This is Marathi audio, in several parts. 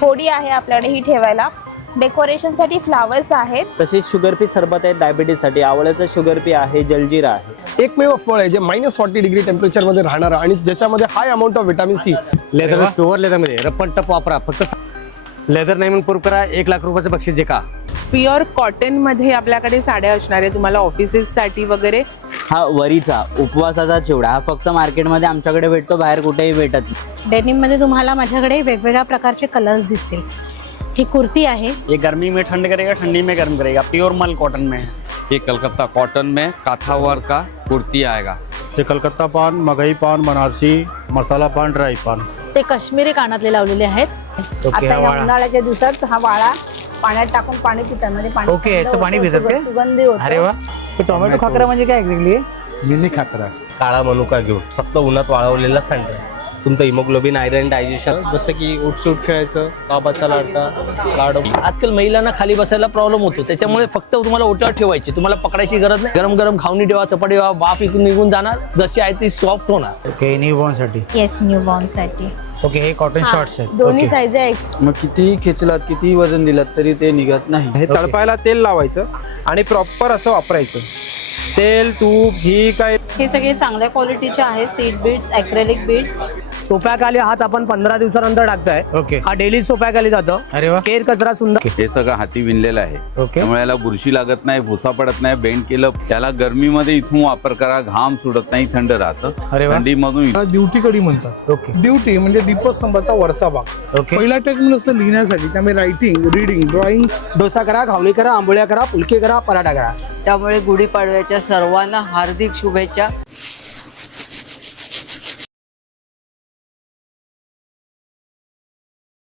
होडी आहे आपल्याकडे ही ठेवायला, डेकोरेशनसाठी फ्लावर्स आहेत. तसेच शुगर फ्री सरबत आहे डायबिटीजसाठी, आवळ्याचं शुगर फ्री आहे, जलजीरा आहे. एकमेव फळ आहे जे -40 डिग्री टेम्परेचरमध्ये राहणार आणि ज्याच्यामध्ये high amount of vitamin C. Leather pure लेदरमध्ये रप्पन टप वापरा, फक्त लेदर नाही म्हणून प्रूफ करा, 1 लाख रुपयाचं बक्षीस जे का. प्युअर कॉटन मध्ये आपल्याकडे साड्या असणार आहे तुम्हाला ऑफिसेस साठी वगैरे. हा वरीचा उपवासाचा चिवडा, हा फक्त मार्केटमध्ये आमच्याकडे भेटतो, बाहेर कुठेही भेटत नाही. डेनिम मध्ये तुम्हाला माझ्याकडे वेगवेगळ्या प्रकारचे कलर्स दिसतील. ही कुर्ती आहे, ये गर्मी में ठंड करेगा, ठंडी में गर्म करेगा, प्योर माल कॉटन में है। ये कलकत्ता कॉटन में काथा वर्क का कुर्ती आएगा। ये कलकत्ता पान, मगई पान, बनारसी, मसाला पान, ड्राई पान. ते काश्मीरी कानातले लावलेले आहेत. आता या उन्हाळ्याच्या दिवसात हा वाळा पाण्यात टाकून पाणी पितात, म्हणजे पाणी ओके, याचं पाणी पितात का? सुगंधी होतं. अरे वा. टोमॅटो खाकरा म्हणजे काय एक्झॅक्टली? मिनी खाकरा. काळा मनुका घेऊन फक्त उन्हात वाळवलेला सांडा, तुमचं हिमोग्लोबिन, आयरन, डायजेशन. जसं की उठसूट खेळायचं, बाबाचा लाडू. आजकाल महिलांना खाली बसायला प्रॉब्लेम होतो, त्याच्यामुळे फक्त तुम्हाला ओट्यावर ठेवायची, तुम्हाला पकडायची गरज नाही. गरम गरम खावणी ठेवा, चपाती ठेवा, वाफ इथून निघून जाणार, जशी आहे ती सॉफ्ट होणार. ओके, न्यूबॉर्न साठी. येस, न्यूबॉर्न साठी. ओके, हे कॉटन शॉर्ट्स आहेत. दोन्ही साईज आहे. मग कितीही खेचलात, कितीही वजन दिलात तरी ते निघत नाही. हे तळपायला तेल लावायचं आणि प्रॉपर असं वापरायचं. तेल, तूप, घी काय हे सगळे चांगल्या क्वालिटीचे आहेत. Seed beads, acrylic beads. सोप्याखाली हात आपण 15 दिवसानंतर टाकताय. ओके, हा डेली सोप्याखाली जातो. अरे वा. केर कचरा सुंदर. हे सगळं हाती विणलेलं आहे, ओके. त्यामुळे याला बुरशी लागत नाही, भुसा पडत नाही. बेंड केलं त्याला गरमीमध्ये इथून वापर करा, घाम सुटत नाही, थंड राहतं. अरे वा. थंडीमधून ड्युटी कडी म्हणतात. ओके, ड्युटी म्हणजे दीपस्तंभाचा वरचा भाग. ओके. पहिला टेक्निक असतं लिहिण्यासाठी, त्यामुळे रायटिंग, रीडिंग, ड्रॉइंग. डोसा करा, घावणी करा, आंबोळ्या करा, फुलके करा, पराठा करा. त्यामुळे गुढीपाडव्याच्या सर्वांना हार्दिक शुभेच्छा.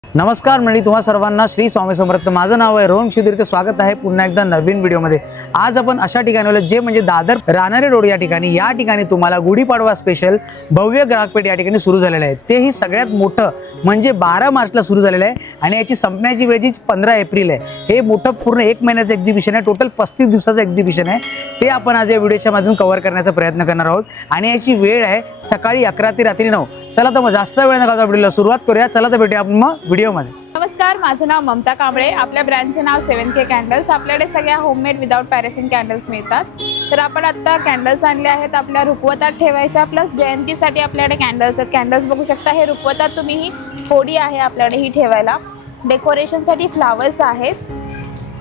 नमस्कार मंडळी, तुम्हा सर्वांना श्री स्वामी समर्थ. माझं नाव आहे रोहन शिदूर. स्वागत आहे पुन्हा एकदा नवीन व्हिडिओमध्ये. आज आपण अशा ठिकाणी आलो जे म्हणजे दादर रानारे रोड या ठिकाणी. या ठिकाणी तुम्हाला गुढीपाडवा स्पेशल भव्य ग्राहकपेठ या ठिकाणी सुरू झालेलं आहे. तेही सगळ्यात मोठं म्हणजे 12 मार्चला सुरू झालेलं आहे आणि याची संपण्याची वेळ जी 15 एप्रिल आहे. हे मोठं पूर्ण 1 महिन्याचं एक्झिबिशन आहे. टोटल 35 दिवसाचं एक्झिबिशन आहे. ते आपण आज या व्हिडिओच्या माध्यमातून कव्हर करण्याचा प्रयत्न करणार आहोत आणि याची वेळ आहे सकाळी 11 ते रात्री 9. चला तर मग जास्त वेळ न घालवता व्हिडिओला सुरुवात करूया. चला तर भेटूया आपण मग व्हिडिओमध्ये. नमस्कार, माझं नाव ममता कांबळे. आपल्या ब्रँडचे नाव 7K कॅन्डल्स. आपल्याकडे सगळ्या होममेड विदाउट पॅरेफिन कॅन्डल्स मिळतात. तर आपण आता कॅन्डल्स आणले आहेत आपल्या रुखवतात ठेवायच्या, प्लस जयंतीसाठी आपल्याकडे कॅन्डल्स आहेत. कॅन्डल्स बघू शकता. हे रुखवतात तुम्ही, ही होडी आहे आपल्याकडे ही ठेवायला, डेकोरेशनसाठी फ्लावर्स आहेत.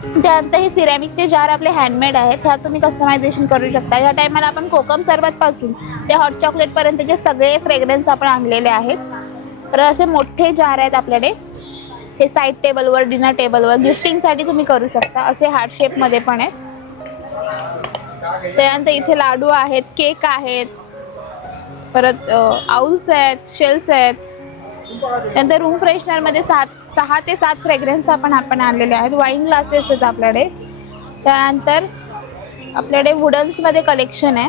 त्यानंतर हे सिरॅमिकचे जार आपले हँडमेड आहेत. ह्या तुम्ही कस्टमायझेशन करू शकता. ह्या टायमाला आपण कोकम सरबतपासून ते हॉट चॉकलेटपर्यंतचे सगळे फ्रेग्रन्स आपण आणलेले आहेत. तर असे मोठे जार आहेत आपल्याकडे. हे साईड टेबलवर, डिनर टेबलवर गिफ्टिंगसाठी तुम्ही करू शकता. असे हार्ट शेपमध्ये पण आहेत. त्यानंतर इथे लाडू आहेत, केक आहेत, परत आउल्स आहेत, शेल्स आहेत. त्यानंतर रूम फ्रेशनरमध्ये 6 ते 7 फ्रेग्रन्स आपण आणलेले आहेत. वाईन ग्लासेस आहेत आपल्याकडे. त्यानंतर आपल्याकडे वुडन्समध्ये कलेक्शन आहे.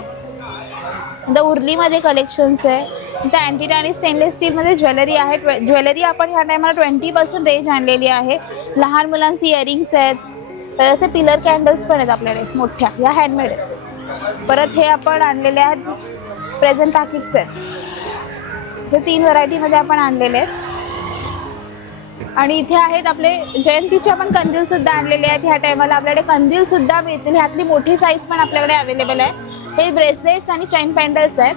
नंतर उर्लीमध्ये कलेक्शन्स आहे. त्या अँटिक आणि स्टेनलेस स्टीलमध्ये ज्वेलरी आहे. ज्वेलरी आपण ह्या टायमाला 20% रेंज आणलेली आहे. लहान मुलांची इयरिंग्स आहेत. तर असे पिलर कॅन्डल्स पण आहेत आपल्याकडे मोठ्या, ह्या हँडमेड आहेत. परत हे आपण आणलेले आहेत प्रेझेंट पॅकेट्स आहेत. हे 3 व्हरायटीमध्ये आपण आणलेले आहेत. आणि इथे आहेत आपले जयंतीचे आपण कंदील सुद्धा आणलेले आहेत. ह्या टायमाला आपल्याकडे कंदील सुद्धा मिळतील. ह्यातली मोठी साईज पण आपल्याकडे अवेलेबल आहे. हे ब्रेसलेट्स आणि चैन पॅन्डल्स आहेत.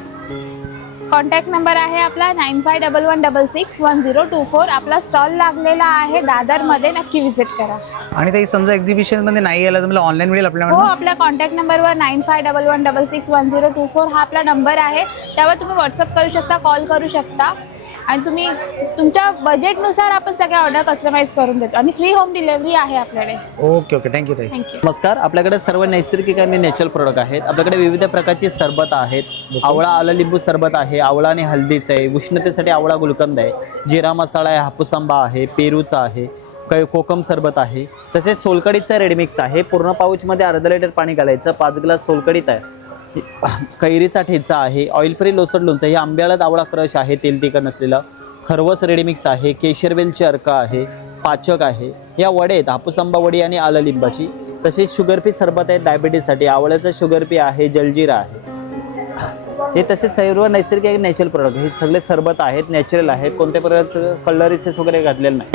कॉन्टॅक्ट नंबर आहे आपला 9511661024. आपला स्टॉल लागलेला आहे दादरमध्ये, नक्की व्हिजिट करा. आणि ते समजा एक्झिबिशन मध्ये नाही आलं तर मला ऑनलाईन मिळेल आपल्याला? हो, आपल्या कॉन्टॅक्ट नंबरवर 9511661024 हा आपला नंबर आहे. त्यावर तुम्ही व्हॉट्सअप करू शकता, कॉल करू शकता आणि तुम्ही तुमच्या बजेटनुसार आपण सगळ्या ऑर्डर कस्टमाइज करून देतो आणि फ्री होम डिलिव्हरी आहे आपल्याकडे. ओके ओके, थँक्यू ताई. थँक्यू. नमस्कार, आपल्याकडे सर्व नैसर्गिक आणि नॅचरल प्रोडक्ट आहेत. आपल्याकडे विविध प्रकारची सरबत आहेत. आवळा आलं लिंबू सरबत आहे, आवळा आणि हल्दीचं आहे, उष्णतेसाठी आवळा गुलकंद आहे, जिरा मसाला आहे, हापूस आंबा आहे, पेरूचा आहे, कोकम सरबत आहे. तसेच सोलकडीचं रेडमिक्स आहे. पूर्ण पाऊचमध्ये अर्धा लिटर पाणी घालायचं, 5 ग्लास सोलकडीत आहे. कैरीचा ठेचा आहे, ऑइल फ्री लोसर लोणचं, हे आंब्याळत आवळा क्रश आहे, तेल तिखट नसलेलं. खरवस रेडमिक्स आहे, केशरवेलची अर्क आहे, पाचक आहे. या वडे आहेत, हापूस आंबा वडी आणि आलं लिंबाची. तसेच शुगर फ्री सरबत आहे डायबिटीजसाठी, आवळ्याचं शुगर फ्री आहे, जलजीरा आहे. हे तसेच सर्व नैसर्गिक आणि नॅचरल प्रोडक्ट. हे सगळे सरबत आहेत, नॅचरल आहेत, कोणत्या प्रकारचं कलरीसेस वगैरे घातलेलं नाही.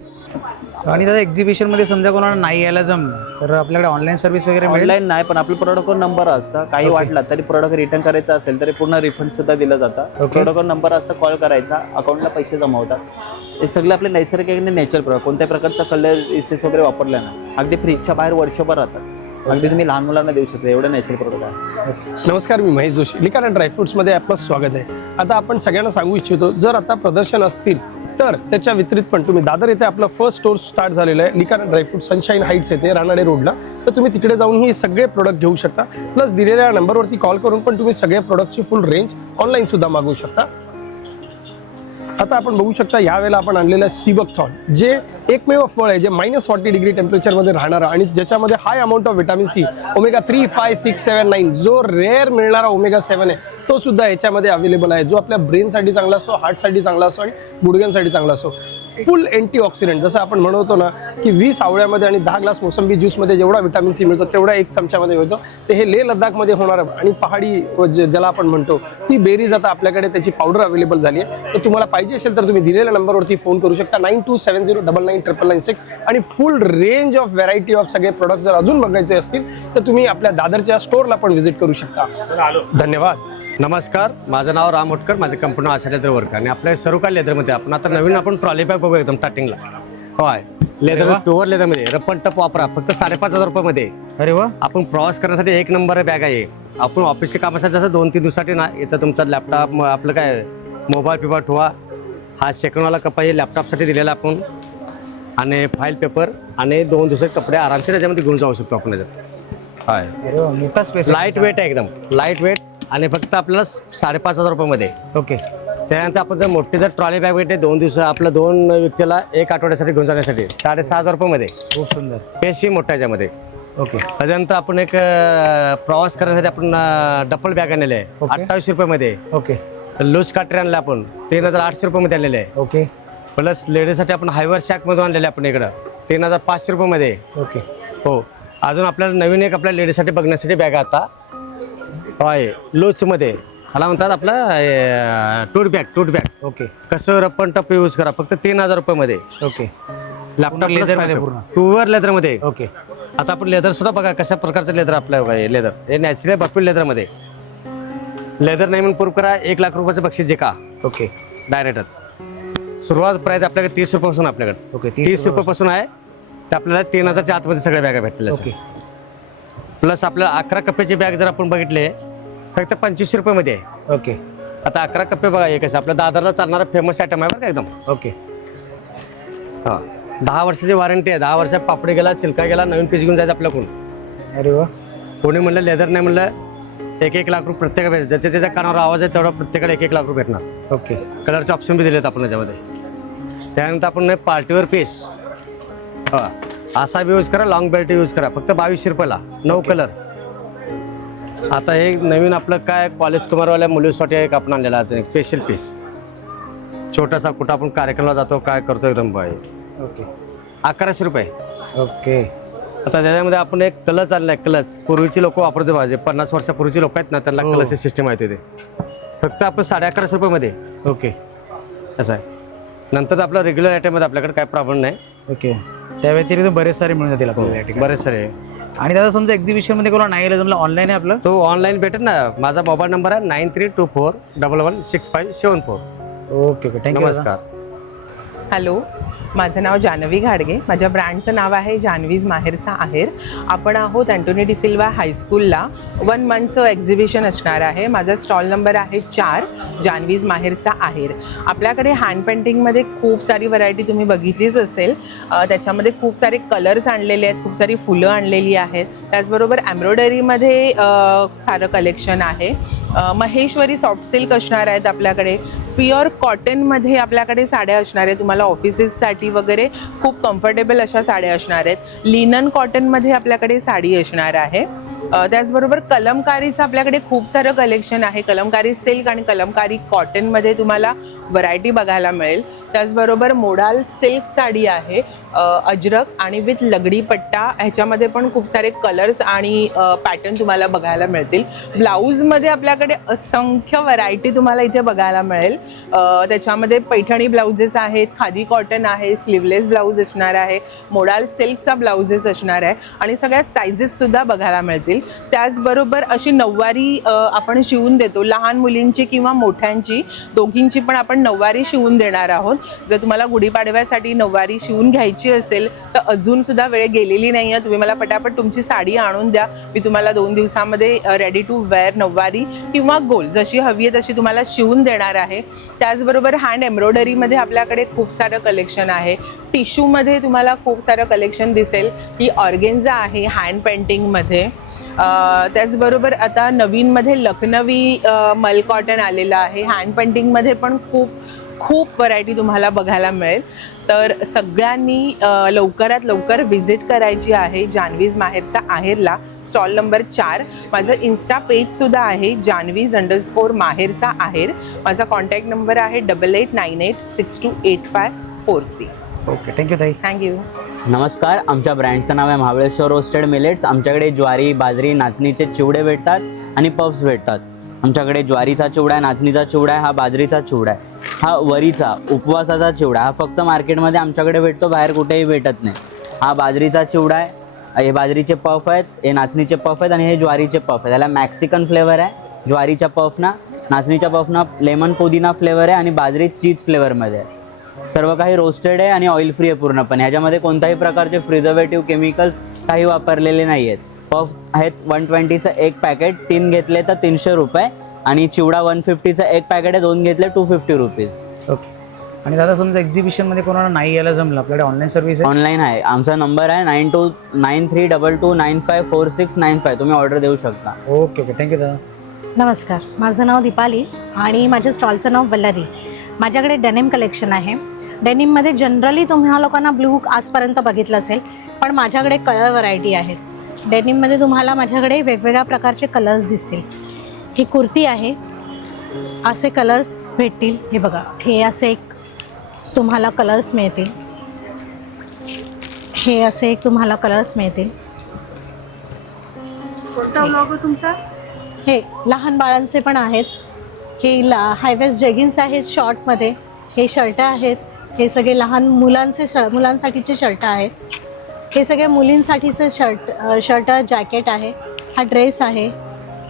आणि दादा एक्झिबिशन मध्ये समजा कोणाला नाही यायला जमलं तर आपल्याकडे ऑनलाईन सर्व्हिस वगैरे मिळेल? ऑनलाईन नाही, पण आपल्या प्रोडक्टवर नंबर असतं. काही वाटला तरी प्रोडक्ट रिटर्न करायचं असेल तरी पूर्ण रिफंड सुद्धा दिलं जातं. प्रोडक्टवर नंबर असतं, कॉल करायचा, अकाउंटला पैसे जमा होतात. हे सगळे आपले नैसर्गिक आणि नॅचरल प्रोडक्ट, कोणत्या प्रकारचा कलर इसेस वगैरे वापरला ना, अगदी फ्रीजच्या बाहेर वर्षभर राहतात. अगदी तुम्ही लहान मुलांना देऊ शकता, एवढं नॅचरल प्रोडक्ट आहे. नमस्कार, मी महेश जोशी, लिकाना ड्रायफ्रुट्समध्ये आपलं स्वागत आहे. आता आपण सगळ्यांना सांगू इच्छितो, जर आता प्रदर्शन असतील तर त्याच्या व्यतिरिक्त पण तुम्ही दादर येथे आपलं फर्स्ट स्टोर स्टार्ट झालेलं आहे, लिकाना ड्रायफ्रूट सनशाईन हाईट्स येथे रानाडे रोडला. तर तुम्ही तिकडे जाऊन ही सगळे प्रोडक्ट घेऊ शकता. प्लस दिलेल्या नंबरवरती कॉल करून पण तुम्ही सगळे प्रोडक्टची फुल रेंज ऑनलाईन सुद्धा मागवू शकता. आता आपण बघू शकता यावेळेला आपण आणलेलं सीबकथॉन, जे एकमेव फळ आहे जे -40 डिग्री टेम्परेचरमध्ये राहणारा आणि ज्याच्यामध्ये high amount of vitamin C, omega 3, 5, 6, 7, 9 जो रेअर मिळणारा ओमेगा 7 आहे तो सुद्धा याच्यामध्ये अवेलेबल आहे, जो आपल्या ब्रेनसाठी चांगला असतो, हार्टसाठी चांगला असतो आणि गुडघ्यांसाठी चांगला असतो. फुल अँटीऑक्सिडंट, जसं आपण म्हणतो ना की 20 आवळ्यामध्ये आणि 10 ग्लास मोसंबी ज्यूसमध्ये जेवढा व्हिटॅमिन सी मिळतो तेवढा 1 चमच्यामध्ये मिळतो. ते हे लेह लद्दाखमध्ये होणारं आणि पहाडी ज्याला आपण म्हणतो ती बेरीज आता आपल्याकडे त्याची पावडर अवेलेबल झाली आहे. तर तुम्हाला पाहिजे असेल तर तुम्ही दिलेल्या नंबरवरती फोन करू शकता 9270999996 आणि फुल रेंज ऑफ व्हरायटी ऑफ सगळे प्रोडक्ट जर अजून बघायचे असतील तर तुम्ही आपल्या दादरच्या स्टोअरला पण व्हिजिट करू शकता. धन्यवाद. नमस्कार, माझं नाव राम होटकर, माझं कंपनी आशा लेदर वर्क आणि आपल्या सर्व काही लेदरमध्ये आपण आता नवीन आपण ट्रॉली बॅग बघूया एकदम स्टार्टिंगला. होय, लेदर प्युअर लेदरमध्ये रपन टप वापरा फक्त 5,500 रुपयामध्ये. अरे वा, आपण प्रवास करण्यासाठी 1 नंबर बॅग आहे. आपण ऑफिसच्या कामासाठी जसं 2-3 दिवसासाठी ना इथं तुमचा लॅपटॉप आपलं काय मोबाईल पिबा ठेवा, हा सेकंडवाला कपा हे लॅपटॉपसाठी दिलेला आपण आणि फाईल पेपर आणि 2 दिवसाचे कपडे आरामशीर त्याच्यामध्ये घेऊन जाऊ शकतो आपण याच्यात. हाय, मोठा स्पेस, लाईट वेट आहे एकदम लाईट वेट आणि फक्त आपल्याला 5,500 रुपयामध्ये. ओके. त्यानंतर आपण जर मोठी जर ट्रॉली बॅग भेटते 2 दिवस आपलं 2 व्यक्तीला 1 आठवड्यासाठी घेऊन जाण्यासाठी 6,500 रुपयामध्ये. खूप सुंदर पेशी मोठा याच्यामध्ये. ओके. त्याच्यानंतर आपण एक प्रवास करण्यासाठी आपण डबल बॅग आणलेले आहे 2800 रुपयामध्ये. ओके. लूज काटर आणलं आपण 3,800 रुपयामध्ये आणलेले आहे. ओके. प्लस लेडीजसाठी आपण हायवर शॅकमधून आणलेले आपण इकडं 3,500 रुपयामध्ये. ओके. हो, अजून आपल्याला नवीन एक आपल्या लेडीजसाठी बघण्यासाठी बॅग आता होय लूजमध्ये ह्याला म्हणतात आपला टूट बॅग. ओके. कसं रप्पन टप यूज करा फक्त 3,000 रुपयामध्ये. ओके. लॅपटॉप लेदरमध्ये पूर्ण प्युअर लेदरमध्ये. ओके. आता आपण लेदर सुद्धा बघा कशा प्रकारचं लेदर आपलं लेदर हे नॅचरल भरपूर लेदरमध्ये. लेदर नाही म्हणून प्रूफ करा 1 लाख रुपयाचं बक्षीस जे का. ओके. डायरेक्ट सुरुवात प्राईस आपल्याकडे 30 रुपयापासून आपल्याकडे. ओके. 30 रुपयापासून आहे तर आपल्याला 3,000च्या आतमध्ये सगळ्या बॅगा भेटतील. ओके. प्लस आपल्याला 11 कप्प्याची बॅग जर आपण बघितले फक्त 2500 रुपयामध्ये आहे. ओके. आता 11 कप्पे बघा एक असं आपल्या दादरला चालणारा फेमस आयटम आहे बरं का एकदम. ओके. हां, 10 वर्षाची वॉरंटी आहे. 10 वर्षात पापडी गेला चिलका गेला नवीन पीस घेऊन जायचं आपल्याकडून. अरे वा. कोणी म्हणलं लेदर नाही म्हणलं 1-1 लाख रुपये प्रत्येक भेट ज्याच्या त्याच्या कानावर आवाज आहे तेवढा प्रत्येकाला 1-1 लाख रुपये भेटणार. ओके. कलरचे ऑप्शन बी दिलेत आपण याच्यामध्ये. त्यानंतर आपण पार्टीवर पीस हां असा बी यूज करा, लॉंग बेल्ट यूज करा फक्त 2200 रुपयाला 9 कलर. आता हे नवीन आपलं काय कॉलेज कुमारवाल्या मुलीसाठी एक आपण आणलेला आहे स्पेशल पीस छोटासा, कुठं आपण कार्यक्रमाला जातो काय करतो एकदम बाय. ओके. 1100 रुपये. ओके. आता त्याच्यामध्ये आपण एक कलच आणलाय. कलच पूर्वीची लोक वापरते पाहिजे 50 वर्षापूर्वीची लोक आहेत ना त्यांना कलरची सिस्टम आहे ते फक्त आपण 1150 रुपयामध्ये. ओके. असं आहे. नंतर आपलं रेग्युलर आयटममध्ये आपल्याकडे काय प्रॉब्लेम नाही. ओके. त्या व्यतिरिक्त बरेच सारे मिळून जातील आपल्याला या ठिकाणी. बरेच सारे. आणि दादा समजा एक्झिबिशन मध्ये कोणाला नाही आलं जमलं ऑनलाईन आहे आपलं तो ऑनलाईन भेटेल ना. माझा मोबाईल नंबर आहे 9324116574. ओके. ओके. थँक्यू. नमस्कार. हॅलो, माझं नाव जान्हवी घाडगे. माझ्या ब्रँडचं नाव आहे जान्हवीज माहेरचा आहेर. आपण आहोत अँटोनी डिसिल्वा हायस्कूलला. 1 मंथचं एक्झिबिशन असणार आहे. माझा स्टॉल नंबर आहे 4 जान्हवीज माहेरचा आहेर. आपल्याकडे हँड पेंटिंगमध्ये खूप सारी व्हरायटी तुम्ही बघितलीच असेल. त्याच्यामध्ये खूप सारे कलर्स आणलेले आहेत, खूप सारी फुलं आणलेली आहेत. त्याचबरोबर एम्ब्रॉयडरीमध्ये सारं कलेक्शन आहे. महेश्वरी सॉफ्ट सिल्क असणार आहेत आपल्याकडे. प्युअर कॉटनमध्ये आपल्याकडे साड्या असणार आहेत. तुम्हाला ऑफिसेससाठी वगैरे खूप कम्फर्टेबल अशा साड्या असणार आहेत. लिनन कॉटनमध्ये आपल्याकडे साडी असणार आहे. त्याचबरोबर कलमकारीचं आपल्याकडे खूप सारं कलेक्शन आहे. कलमकारी सिल्क आणि कलमकारी कॉटनमध्ये तुम्हाला व्हरायटी बघायला मिळेल. त्याचबरोबर मोडाल सिल्क साडी आहे, अजरक आणि विथ लगडी पट्टा, ह्याच्यामध्ये पण खूप सारे कलर्स आणि पॅटर्न तुम्हाला बघायला मिळतील. ब्लाऊजमध्ये आपल्याकडे असंख्य व्हरायटी तुम्हाला इथे बघायला मिळेल. त्याच्यामध्ये पैठणी ब्लाउजेस आहेत, खादी कॉटन आहे, स्लीवलेस ब्लाऊज असणार आहे, मोडाल सिल्कचा ब्लाउजेस असणार आहे आणि सगळ्या सायझेससुद्धा बघायला मिळतील. त्याचबरोबर अशी नऊवारी आपण शिवून देतो, लहान मुलींची किंवा मोठ्यांची दोघींची पण आपण नऊवारी शिवून देणार आहोत. जर तुम्हाला गुढीपाडव्यासाठी नऊवारी शिवून घ्यायची असेल तर अजूनसुद्धा वेळ गेलेली नाही आहे. तुम्ही मला पटापट तुमची साडी आणून द्या, मी तुम्हाला 2 दिवसामध्ये रेडी टू वेअर नऊवारी किंवा गोल जशी हवी आहे तशी तुम्हाला शिवून देणार आहे. त्याचबरोबर हँड एम्ब्रॉयडरीमध्ये आपल्याकडे खूप सारं कलेक्शन आहे. टिश्यूमध्ये तुम्हाला खूप सारं कलेक्शन दिसेल. ही ऑर्गेन्झा आहे हँड पेंटिंगमध्ये. त्याचबरोबर आता नवीनमध्ये लखनवी मल कॉटन आलेलं आहे. हँड पेंटिंगमध्ये पण खूप व्हरायटी तुम्हाला बघायला मिळेल. तर सगळ्यांनी लवकरात लवकर व्हिजिट करायची आहे जान्हवीज माहेरचा आहेरला, स्टॉल नंबर 4. माझं इन्स्टा पेजसुद्धा आहे जान्हवीज_ माहेरचा आहेर. माझा कॉन्टॅक्ट नंबर आहे 8898628543. ओके, थँक्यू ताई. थँक्यू. नमस्कार, आमच्या ब्रँडचं नाव आहे महाबळेश्वर रोस्टेड मिलेट्स. आमच्याकडे ज्वारी, बाजरी, नाचणीचे चिवडे भेटतात आणि पफ्स भेटतात. आमच्याकडे ज्वारीचा चिवडा आहे, नाचणीचा चिवडा आहे, हा बाजरीचा चिवडा आहे, हा वरीचा उपवासाचा चिवडा, हा फक्त मार्केटमध्ये आमच्याकडे भेटतो, बाहेर कुठेही भेटत नाही. हा बाजरीचा चिवडा आहे, हे बाजरीचे पफ आहेत, हे नाचणीचे पफ आहेत आणि हे ज्वारीचे पफ आहेत. याला मॅक्सिकन फ्लेवर आहे ज्वारीच्या पफना, नाचणीच्या पफना लेमन पुदिना फ्लेवर आहे आणि बाजरी चीज फ्लेवरमध्ये आहे. सर्व काही रोस्टेड आहे आणि ऑइल फ्री आहे पूर्णपणे. ह्याच्यामध्ये कोणत्याही प्रकारचे प्रिझर्वेटिव्ह केमिकल काही वापरलेले नाही आहेत. पफ आहेत 120चं एक पॅकेट, 3 घेतले तर 300 रुपये आणि चिवडा 150चं एक पॅकेट आहे, 2 घेतले 250 रुपीज. ओके. आणि दादा समजा एक्झिबिशनमध्ये कोणाला नाही यायला जमलं, आपल्याकडे ऑनलाईन सर्व्हिस आहे? ऑनलाईन आहे. आमचा नंबर आहे 929322954695. तुम्ही ऑर्डर देऊ शकता. ओके ओके, थँक्यू दादा. नमस्कार, माझं नाव दीपाली आणि माझ्या स्टॉलचं नाव वल्लरी. माझ्याकडे डेनिम कलेक्शन आहे. डेनिममध्ये जनरली तुम्हा लोकांना ब्लू आजपर्यंत बघितलं असेल, पण माझ्याकडे कलर व्हरायटी आहेत. डेनिममध्ये तुम्हाला माझ्याकडे वेगवेगळ्या प्रकारचे कलर्स दिसतील. ही कुर्ती आहे, असे कलर्स भेटतील. हे बघा, हे असे एक तुम्हाला कलर्स मिळतील, हे असे एक तुम्हाला कलर्स मिळतील. कोणता ब्लॉग तुमचा? हे लहान बाळांचे पण आहेत. हे हायवेस्ट जेगिन्स आहेत शॉर्टमध्ये, हे शर्ट आहेत, हे सगळे लहान मुलांसाठीचे शर्ट आहेत, हे सगळे मुलींसाठीचं शर्ट जॅकेट आहे, हा ड्रेस आहे,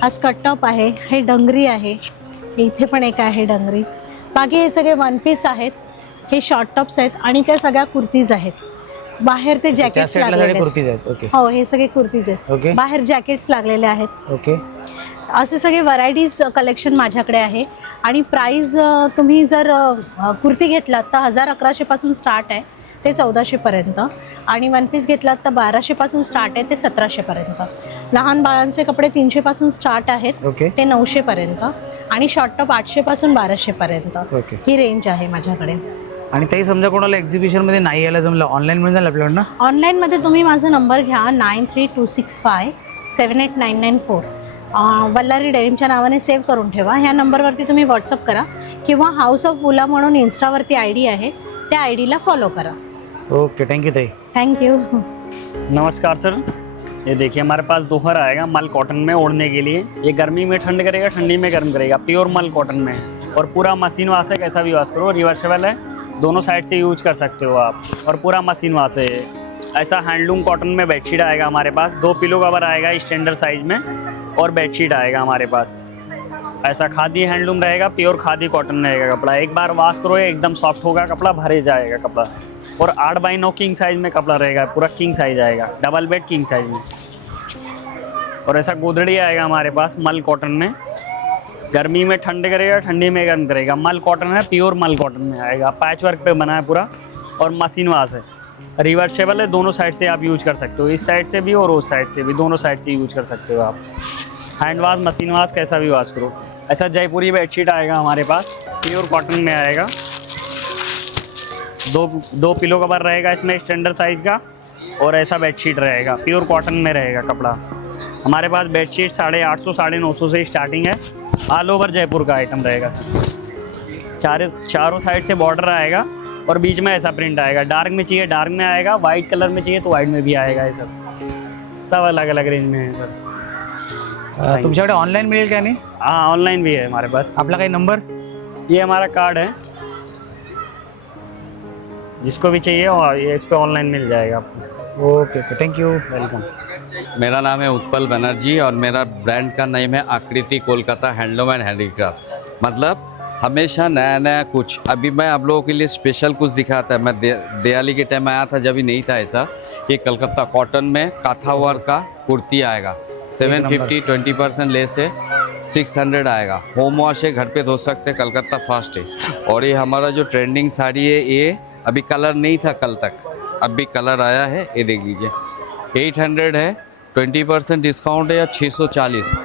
हा स्कर्ट टॉप आहे, हे डंगरी आहे, इथे पण एक आहे डंगरी. बाकी हे सगळे वन पीस आहेत, हे शॉर्ट टॉप्स आहेत आणि त्या सगळ्या कुर्तीज आहेत. बाहेर ते जॅकेट्स लागलेले आहेत. ओके. हो, हे सगळे कुर्तीज ओके. आहेत, बाहेर जॅकेट्स लागलेले आहेत. ओके. असे सगळे व्हरायटीज कलेक्शन माझ्याकडे आहे. आणि प्राईज तुम्ही जर कुर्ती घेतलात तर 1100-1200 स्टार्ट आहे ते 1400पर्यंत, आणि वन पीस घेतलात तर 1200 स्टार्ट आहे ते 1700पर्यंत. लहान बाळांचे कपडे 300 स्टार्ट आहेत ते 900पर्यंत, आणि शॉर्ट टॉप 800 1200पर्यंत. ही रेंज आहे माझ्याकडे. आणि तेही समजा कोणाला एक्झिबिशनमध्ये नाही यायला जमलं, ऑनलाईन मिळून जाईल आपल्याकडनं? ऑनलाईनमध्ये तुम्ही माझा नंबर घ्या 9326578994. वल्लारी डेनिमच्या नावाने सेव्ह करून ठेवा. ह्या नंबरवरती तुम्ही व्हॉट्सअप करा किंवा हाऊस ऑफ वुला म्हणून इंस्टावरती ID आहे, त्या ID ला फॉलो करा. Okay, thank you. Thank you. नमस्कार सर, ये देखिए हमारे पास दोहर आएगा मल कॉटन में ओढ़ने के लिए। ये गर्मी में ठंड करेगा, ठंडी में गर्म करेगा, प्योर मल कॉटन में, और पूरा मशीन वाश है, कैसा भी वाश करो, रिवर्सेबल है, दोनों साइड से यूज कर सकते हो आप, और पूरा मशीन वाश है। ऐसा हैंडलूम कॉटन में बेडशीट आएगा हमारे पास, 2 पिलो कवर आएगा स्टैंडर्ड साइज में, और बेडशीट आएगा हमारे पास। ऐसा खादी हैंडलूम रहेगा, प्योर खादी कॉटन रहेगा कपड़ा, एक बार वॉश करो एकदम सॉफ्ट होगा कपड़ा, भरे जाएगा कपड़ा। और 8x9 किंग साइज में कपड़ा रहेगा, पूरा किंग साइज आएगा, डबल बेड किंग साइज में। और ऐसा गोदड़ी आएगा हमारे पास मल कॉटन में, गर्मी में ठंड करेगा, ठंडी में गर्म करेगा, मल कॉटन है, प्योर मल कॉटन में आएगा, पैच वर्क पे बना है पूरा, और मशीन वाश है, रिवर्सेबल है, दोनों साइड से आप यूज कर सकते हो, इस साइड से भी और उस साइड से भी, दोनों साइड से यूज कर सकते हो आप। हैंड वाश, मशीन वाश, कैसा भी वाश करो। ऐसा जयपुरी बेडशीट आएगा हमारे पास, प्योर कॉटन में आएगा, दो पिलो कवर रहेगा इसमें स्टैंडर्ड साइज का, और ऐसा बेडशीट रहेगा, प्योर कॉटन में रहेगा कपड़ा। हमारे पास बेडशीट 850 950 से स्टार्टिंग है। ऑल ओवर जयपुर का आइटम रहेगा सर। चारों साइड से बॉर्डर आएगा और बीच में ऐसा प्रिंट आएगा। डार्क में चाहिए डार्क में आएगा, वाइट कलर में चाहिए तो वाइट में भी आएगा। ये सब अलग अलग रेंज में है सर। तुमच्याकडे ऑनलाईन मिळेल का नाही? हाँ ऑनलाइन भी है हमारे पास। आपला काही नंबर? ये हमारा कार्ड है, जिसको भी चाहिए और ये इस पे ऑनलाइन मिल जाएगा आपको। Okay thank you, welcome. मेरा नाम है उत्पल बनर्जी और मेरा ब्रांड का नेम है आकृति कोलकाता हैंडलूम एंड हैंडीक्राफ्ट। मतलब हमेशा नया नया कुछ। अभी मैं आप लोगों के लिए स्पेशल कुछ दिखाता है। मैं दिवाली के टाइम आया था जब भी नहीं था ऐसा। ये कलकत्ता कॉटन में काथा वर्क का कुर्ती आएगा, 750 20% लेस है, 600 आएगा। होम वॉश है, घर पे धो सकते हैं, कलकत्ता फास्ट है। और ये हमारा जो ट्रेंडिंग साड़ी है, ये अभी कलर नहीं था कल तक, अभी कलर आया है, ये देख लीजिए। 800 है, 20% डिस्काउंट है या 640।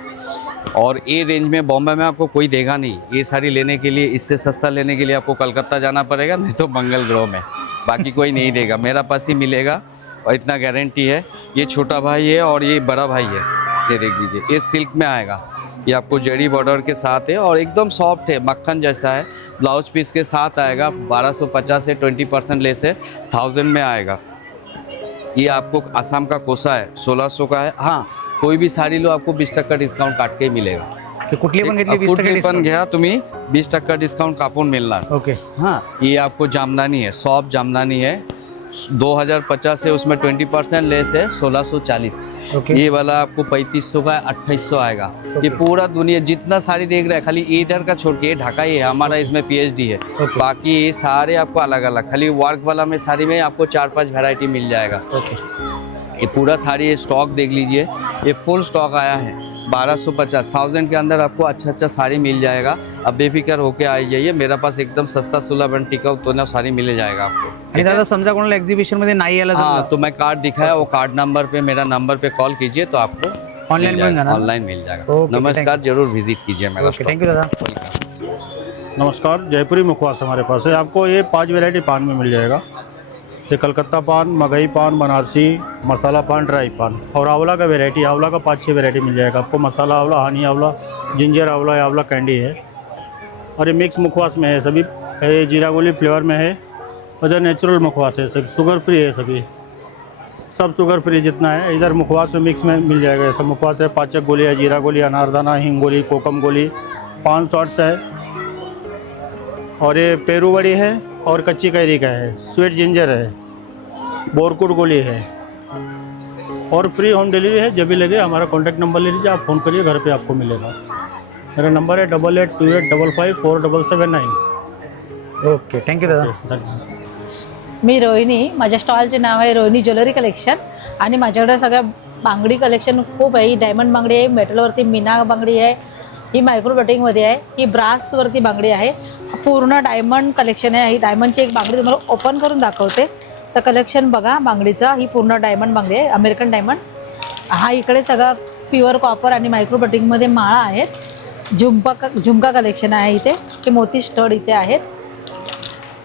और ये रेंज में बॉम्बे में आपको कोई देगा नहीं। ये साड़ी लेने के लिए, इससे सस्ता लेने के लिए आपको कलकत्ता जाना पड़ेगा, नहीं तो मंगल ग्रोह में। बाकी कोई नहीं देगा, मेरा पास ही मिलेगा और इतना गारंटी है। ये छोटा भाई है और ये बड़ा भाई है, ये देख लीजिए। ये सिल्क में आएगा, ये आपको जड़ी बॉर्डर के साथ है और एकदम सॉफ्ट है, मक्खन जैसा है। ब्लाउज पीस के साथ आएगा, 1250 से 20% लेस है, 1000 में आएगा। ये आपको आसाम का कोसा है, 1600 का है। हाँ, कोई भी साड़ी लो आपको 20% डिस्काउंट काट के मिलेगा। कुठली पण घेतली 20% कुठली पण डिस्काउंट? घ्या तुम्ही 20% डिस्काउंट कापून मिळणार। ओके हाँ, ये आपको जामदानी है, सॉफ्ट जामदानी है, 2050 है, उसमें 20% लेस है, 1640। ये वाला आपको 3500 का है, 2800 आएगा। ये पूरा दुनिया जितना साड़ी देख रहा है, खाली इधर का छोड़ के ढाका ही है हमारा, इसमें PhD है। बाकी ये सारे आपको अलग अलग, खाली वर्क वाला में साड़ी में आपको 4-5 वैरायटी मिल जाएगा। ये पूरा साड़ी ये स्टॉक देख लीजिए, ये फुल स्टॉक आया है। 1250 1000 के अंदर आपको अच्छा साड़ी मिल जाएगा। अब बेफिक्र होके आ जाइए, मेरे पास एकदम सस्ता सुलभ एंड टिकाऊ तो ना साड़ी मिल जाएगा आपको। आणि दादा समजा कोणाला एक्झिबिशन मध्ये नाही आलं हाँ, तो मैं कार्ड दिखाया, वो कार्ड नंबर पे मेरा नंबर पे कॉल कीजिए तो आपको ऑनलाइन मिल जाना? ऑनलाइन मिल जाएगा। ओके, नमस्कार, जरूर विजिट कीजिए मेरा ओके थैंक यू दादा। नमस्कार, जयपुरी मुखवास हमारे पास है। आपको ये 5 वैरायटी पान में मिल जाएगा। ये कलकत्ता पान, मगही पान, बनारसी, मसाला पान, ड्राई पान और आंवला का वैरायटी। आंवला का 5-6 वैरायटी मिल जाएगा आपको। मसाला आंवला, हनी आंवला, जिंजर आंवला, आंवला कैंडी है। और ये मिक्स मुखवास में है सभी। ये जीरा गोली फ्लेवर में है और जो नेचुरल मुखवास है, सब शुगर फ्री है सभी, सब शुगर फ्री जितना है। इधर मुखवास में मिक्स में मिल जाएगा। सब मुखवास है, पाचक गोली है, जीरा गोली, अनारदाना, हिंग गोली, कोकम गोली, पान शॉर्ट्स है। और ये पेरू बड़ी है और कच्ची कैरी का है, स्वीट जिंजर है, बोरकुट गोली है और फ्री होम डिलीवरी है। जब भी लगे हमारा कॉन्टैक्ट नंबर ले लीजिए, आप फ़ोन करिए, घर पे आपको मिलेगा। मेरा नंबर है 8828554779। ओके थँक यू दादा। मी रोहिणी, माझ्या स्टॉलचे नाव आहे रोहिणी ज्वेलरी कलेक्शन आणि माझ्याकडे सगळ्या बांगडी कलेक्शन खूप आहे। ही डायमंड बांगडी आहे, मेटलवरती मीना बांगडी आहे, ही मायक्रो बटिंगमध्ये आहे, ही ब्रासवरती बांगडी आहे। पूर्ण डायमंड कलेक्शन आहे। ही डायमंडची एक बांगडी तुम्हाला ओपन करून दाखवते तर कलेक्शन बघा बांगडीचा। ही पूर्ण डायमंड बांगडी आहे, अमेरिकन डायमंड। हा इकडे सगळा प्युअर कॉपर आणि मायक्रो बटिंगमध्ये माळा आहेत। झुमका कलेक्शन आहे इथे। हे मोती स्टड इथे आहेत,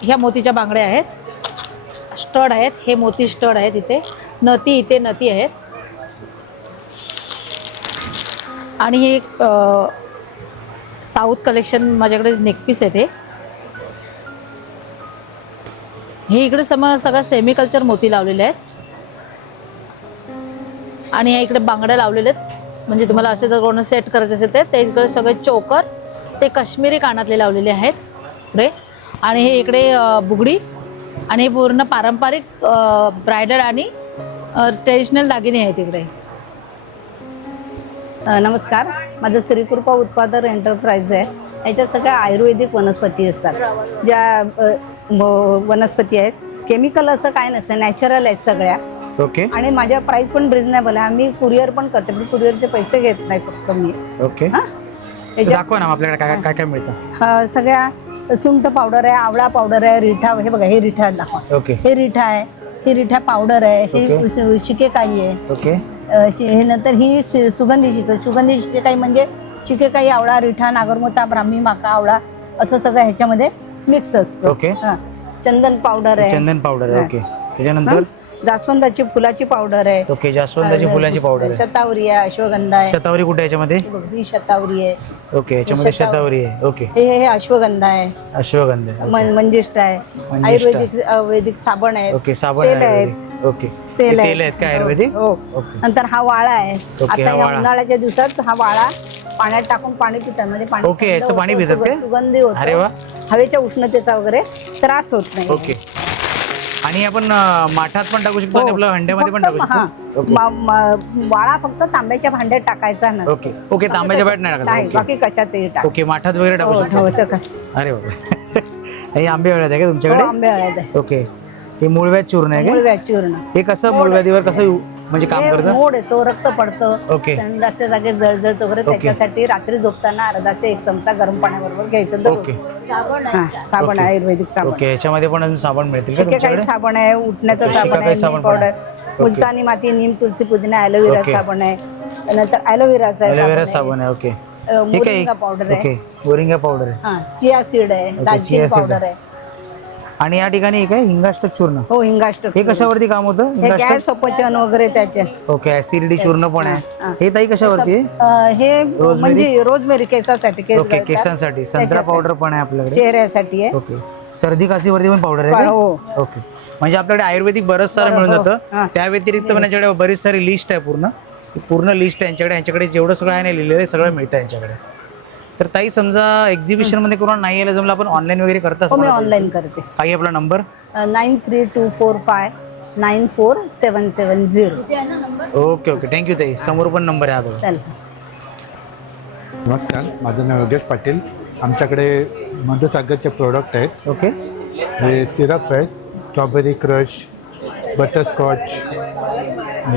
ह्या मोतीच्या बांगड्या आहेत, स्टड आहेत, हे मोती स्टड आहेत इथे, नती इथे नती आहेत। आणि हे एक साऊथ कलेक्शन माझ्याकडे नेकपीस आहे ते। हे इकडे सगळं सेमी कल्चर मोती लावलेले आहेत आणि ह्या इकडे बांगड्या लावलेल्या आहेत। म्हणजे तुम्हाला असे जर कोण सेट करायचे असेल तर ते इकडे सगळे चोकर ते काश्मीरी कानातले लावलेले आहेत पुढे। आणि हे इकडे बुगडी आणि हे पूर्ण पारंपरिक ब्रायडल आणि ट्रेडिशनल दागिने आहेत इकडे। नमस्कार, माझं श्रीकृपा उत्पादक एंटरप्राइज आहे। याच्यात सगळ्या आयुर्वेदिक वनस्पती असतात, ज्या वनस्पती आहेत। केमिकल असं काय नसतं, नॅचरल आहेत सगळ्या। ओके आणि माझ्या प्राइस पण रिजनेबल आहे। आम्ही कुरिअर पण करते, पण कुरिअरचे पैसे घेत नाही फक्त मी। ओके दाखवा ना आपल्याकडे काय काय काय मिळतं। सगळ्या सुंठ पावडर आहे, आवळा पावडर आहे, रिठा, हे बघा हे रिठा दाखवा। ओके हे रिठा आहे, ही रिठा पावडर आहे, ही शिकेकाई आहे। ओके हे नंतर ही सुगंधी शिकेकाई म्हणजे शिकेकाई, आवळा, रिठा, नागरमोथा, ब्राह्मी, माका, आवळा असं सगळं ह्याच्यामध्ये मिक्स असतं। ओके चंदन पावडर आहे, चंदन पावडर आहे। ओके त्याच्यानंतर जास्वंदाची फुलाची पावडर आहे. ओके, जास्वंदाची फुलाची पावडर आहे. शतावरी आहे, अश्वगंधा आहे. शतावरी कुठे याच्यामध्ये? ही शतावरी आहे. ओके, याच्यामध्ये शतावरी आहे. ओके, हे अश्वगंधा आहे. अश्वगंधा. मंजिष्ठा आहे. आयुर्वेदिक वैदिक साबण आहे. ओके, साबण तेल आहे. आहेत. ओके, तेल आहेत का आयुर्वेदिक? हो. ओके. नंतर हा वाळा आहे. ओके, आता हा या वाळा. उन्हाळ्याच्या दिवसात हा वाळा पाण्यात टाकून पाणी पितात म्हणजे पाणी ओके, थंड याचं पाणी होतं, पितात काय? सुगंधी होतं. अरे वा. हवेच्या उष्णतेचा वगैरे त्रास होत नाही. ओके, आणि आपण माठात पण टाकू शकतो आणि हो. आपल्या हंड्यामध्ये पण टाकू फक्त हा. शकतो. वाळा फक्त तांब्याच्या भांड्यात टाकायचा नसतो. ओके, ओके, तांब्याच्या भांड्यात नाही टाकायचं. ओके. बाकी कशातही टाक. ओके, माठात वगैरे टाकू हो, शकतो. ठेवायचं काय. अरे बाबा. हे आंबे हळद आहे का हो, तुमच्याकडे? आंबे हळद आहे. ओके, हे मूळव्याध चूर्ण आहे का? मूळव्याध चूर्ण. हे कसं मूळव्याधीवर कसं म्हणजे काम हे करतं? मोड येतो, रक्त पडतं, ओके. संडासच्या जागेत जळजळ वगैरे, त्याच्यासाठी रात्री झोपताना अर्धा ते 1 चमचा गरम पाण्याबरोबर घ्यायचं दररोज. ओके. हा, साबण आहे, आयुर्वेदिक साबण. ओके, याच्यामध्ये पण अजून साबण मिळतील का शिकेकाई तुमच्याकडे? साबण आहे, उठण्याचं साबण शिकेकाई आहे, साबण नीम पण आहे. पावडर, मुलतानी माती, नीम, तुलसी, पुदिना, ॲलोवेरा ओके. साबण आहे. नंतर ॲलोवेराचा ॲलोवेरा साबण आहे. ओके, हे काय? मोरिंगा पावडर आहे. ओके, मोरिंगा पावडर आहे. हा, चिया सीड आहे, दालचिनी chia seed पावडर आहे. आणि या ठिकाणी एक आहे हिंगाष्टक चूर्ण. हो, हिंगाष्टक. हे कशावरती काम होतं? हे हिंगाष्टक. गॅस अपचन वगैरे त्याचे. ओके, ऍसिडिटी चूर्ण पण हा. आहे. हे ताई कशावरती आहे? हे रोजमेरी? म्हणजे रोजमेरी केसासाठी, केस ओके, गळतात. केसांसाठी. संत्रा त्याच्यासाठी. पावडर पण आहे आपल्याकडे. चेहऱ्यासाठी आहे. ओके, सर्दी खासीवरती पण पावडर आहे का? हो. ओके, म्हणजे आपल्याकडे आयुर्वेदिक बरंच सारं मिळून हो. जातं. हा. त्या व्यतिरिक्त पण यांच्याकडे बरीच सारी लिस्ट आहे. पूर्ण लिस्ट आहे यांच्याकडे जेवढं सगळं आहे ना लिहिलेलं आहे, सगळं मिळतं यांच्याकडे. तर ताई समजा एक्झिबिशन मध्ये कोणाला नाही यायला जमलं, आपण ऑनलाईन वगैरे करता? हो, मी ऑनलाईन करते. काही आपला नंबर? 9324594770. ओके, ओके, थँक्यू ताई. समोर पण नंबर आहे आता. चल. नमस्कार, माझं नाव योगेश पाटील. आमच्याकडे मधुसागरचे प्रोडक्ट आहेत. ओके, हे सिरप आहे, स्ट्रॉबेरी क्रश, बटरस्कॉच,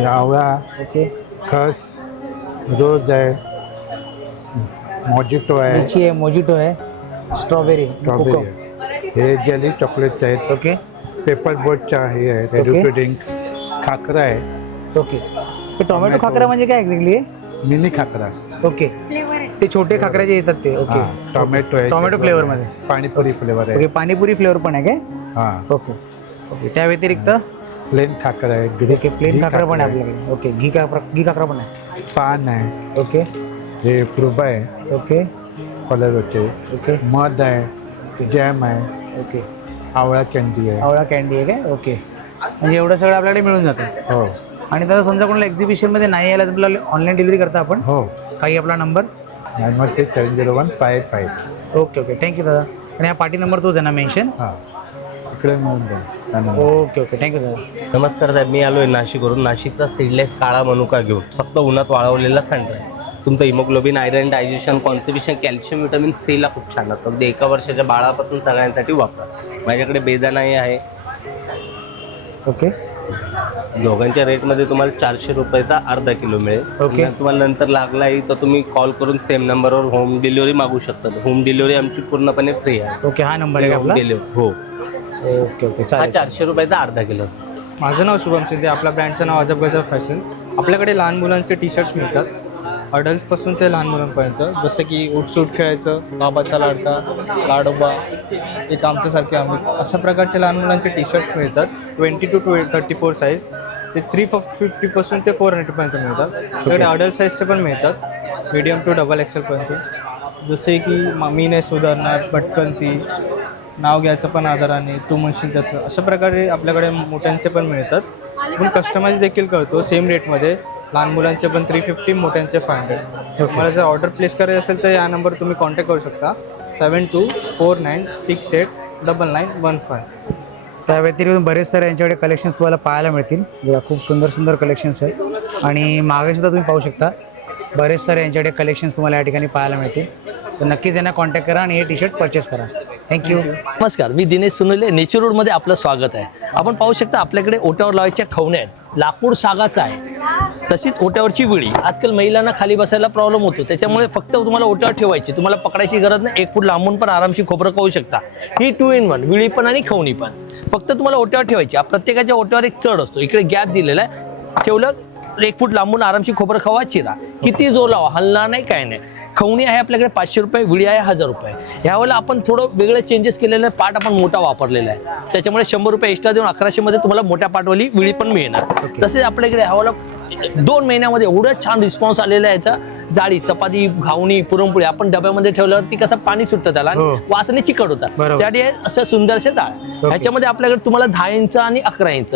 आवळा, ओके, खस, रोज आहे, मॉजिटो आहे, लिची आहे, मोजिटो आहे, स्ट्रॉबेरी, स्ट्रॉबेरी आहे. हे जेली चॉकलेटचे आहेत. ओके, पेपर बोटचा हे आहे, रेडी टू ड्रिंक. खाकरा आहे. ओके. हे टोमॅटो खाकरा म्हणजे काय एक्झॅक्टली? मिनी खाकरा. ओके, ते छोटे खाकरा जे येतात ते. ओके, हां, टोमॅटो आहे, टोमॅटो फ्लेवर मध्ये. पाणीपुरी फ्लेवर आहे. ओके, पाणीपुरी फ्लेवर पण आहे काय? हां, ओके, ओके. त्या व्यतिरिक्त प्लेन खाकरा आहे, ओके, प्लेन खाकरा पण आहे आपल्याकडे. ओके, घी खाकरा पण आहे. पान आहे. ओके, हे फ्रुबा आहे. ओके, कलरचे. ओके, मध आहे, जॅम आहे, ओके, आवळा कॅन्डी आहे. आवळा कॅन्डी आहे काय? ओके, म्हणजे एवढं सगळं आपल्याकडे मिळून जातं. हो आणि त्याचा समजा कोणाला एक्झिबिशन मध्ये नाही यायला आपल्याला ऑनलाईन डिलिव्हरी करता आपण? हो. काही आपला नंबर? 91670155. ओके, ओके, थँक्यू दादा. आणि हा पार्टी नंबर तोच आहे ना मेन्शन? हां, इकडे मिळून जाईल. ओके, ओके, थँक्यू दादा. नमस्कार साहेब, मी आलो आहे नाशिकवरून. नाशिकचा सीडलेस काळा मनुका घेऊन, फक्त उन्हात वाळवलेला सँड आहे. तुमचं haemoglobin, iron, digestion, constipation, calcium, vitamin सीला खूप छान असतं. अगदी 1 वर्षाच्या बाळापासून सगळ्यांसाठी वापरा. माझ्याकडे बेदाणाही आहे. ओके, दोघांच्या रेटमध्ये तुम्हाला 400 रुपयाचा अर्धा किलो मिळेल. ओके. आणि तुम्हाला नंतर लागलाही तर तुम्ही कॉल करून सेम नंबरवर होम डिलिव्हरी मागू शकता. होम डिलिव्हरी आमची पूर्णपणे फ्री आहे. ओके, हा नंबर आहे होम आपला? डिलिव्हरी हो. ओके, ओके, हा चालेल. 400 रुपयाचा अर्धा किलो. माझं नाव शुभम शिंदे. आपल्या ब्रँडचं नाव अजब गजब फॅशन. आपल्याकडे लहान मुलांचे टी शर्ट्स मिळतात, अडल्ट्सपासून ते लहान मुलांपर्यंत. जसं की उठसूट खेळायचं, बाबाचा लाडका, लाडोबा, एक आमच्यासारखे आम्ही, अशा प्रकारचे लहान मुलांचे टी शर्ट्स मिळतात. 20 to 34 साईज. ते 350 ते 400पर्यंत मिळतात. आपल्याकडे अडल्ट साईजचे पण मिळतात, मीडियम टू XXL पर्यंत. जसे की मी नाही सुधारणार, भटकंती, नाव घ्यायचं पण आदराने, तू म्हणशील तसं, अशा प्रकारे आपल्याकडे मोठ्यांचे पण मिळतात. आपण कस्टमाइज देखील करतो सेम रेटमध्ये. लहान मुलांचे पण 350, मोठ्यांचे 500. मला जर ऑर्डर प्लेस करायची असेल तर या नंबर तुम्ही कॉन्टॅक्ट करू शकता, 7249689915. त्या व्यतिरिक्त बरेच सारे यांच्याकडे कलेक्शन्स तुम्हाला पाहायला मिळतील. बघा, खूप सुंदर सुंदर कलेक्शन्स आहेत. आणि मागे सुद्धा तुम्ही पाहू शकता बरेच सारे यांच्याकडे कलेक्शन्स तुम्हाला या ठिकाणी पाहायला मिळतील. तर नक्कीच यांना कॉन्टॅक्ट करा आणि हे टी शर्ट परचेस करा. थँक्यू. नमस्कार, मी दिनेश सुनले. नेचर रोडमध्ये आपलं स्वागत आहे. आपण पाहू शकता आपल्याकडे ओट्यावर लावायच्या खवण्या आहेत, लाकूड सागाचं आहे. तशीच ओट्यावरची विळी. आजकाल महिलांना खाली बसायला प्रॉब्लेम होतो, त्याच्यामुळे फक्त तुम्हाला ओट्यावर ठेवायची, तुम्हाला पकडायची गरज नाही. 1 फूट लांबून पण आरामशी खोबरं खाऊ शकता. ही 2 in 1, विळी पण आणि खवणी पण. फक्त तुम्हाला ओट्यावर ठेवायची. प्रत्येकाच्या ओट्यावर एक चढ असतो, इकडे गॅप दिलेला आहे. ठेवलं 1 फूट लांबून आरामशी खोबरं खवा चिरा, किती जोर लावा, हलणार नाही काय नाही. खवणी आहे आपल्याकडे 500 रुपये, विडी आहे 1000 रुपये. यावेळेला आपण थोडं वेगळे चेंजेस केलेले, पाट आपण मोठा वापरलेला आहे, त्याच्यामुळे 100 रुपये एक्स्ट्रा देऊन 1100 मध्ये तुम्हाला मोठ्या पाटवाली विडी पण मिळणार. तसेच आपल्याकडे ह्यावेळेला 2 महिन्यामध्ये एवढं छान रिस्पॉन्स आलेला आहे याचा. जाळी, चपाती, घावणी, पुरणपोळी आपण डब्यामध्ये ठेवल्यावर ती कसं पाणी सुटतं त्याला आणि वासने चिकट होतात. त्यासाठी असं सुंदरसे डाळ. ह्याच्यामध्ये आपल्याकडे तुम्हाला 10 इंच आणि 11 इंच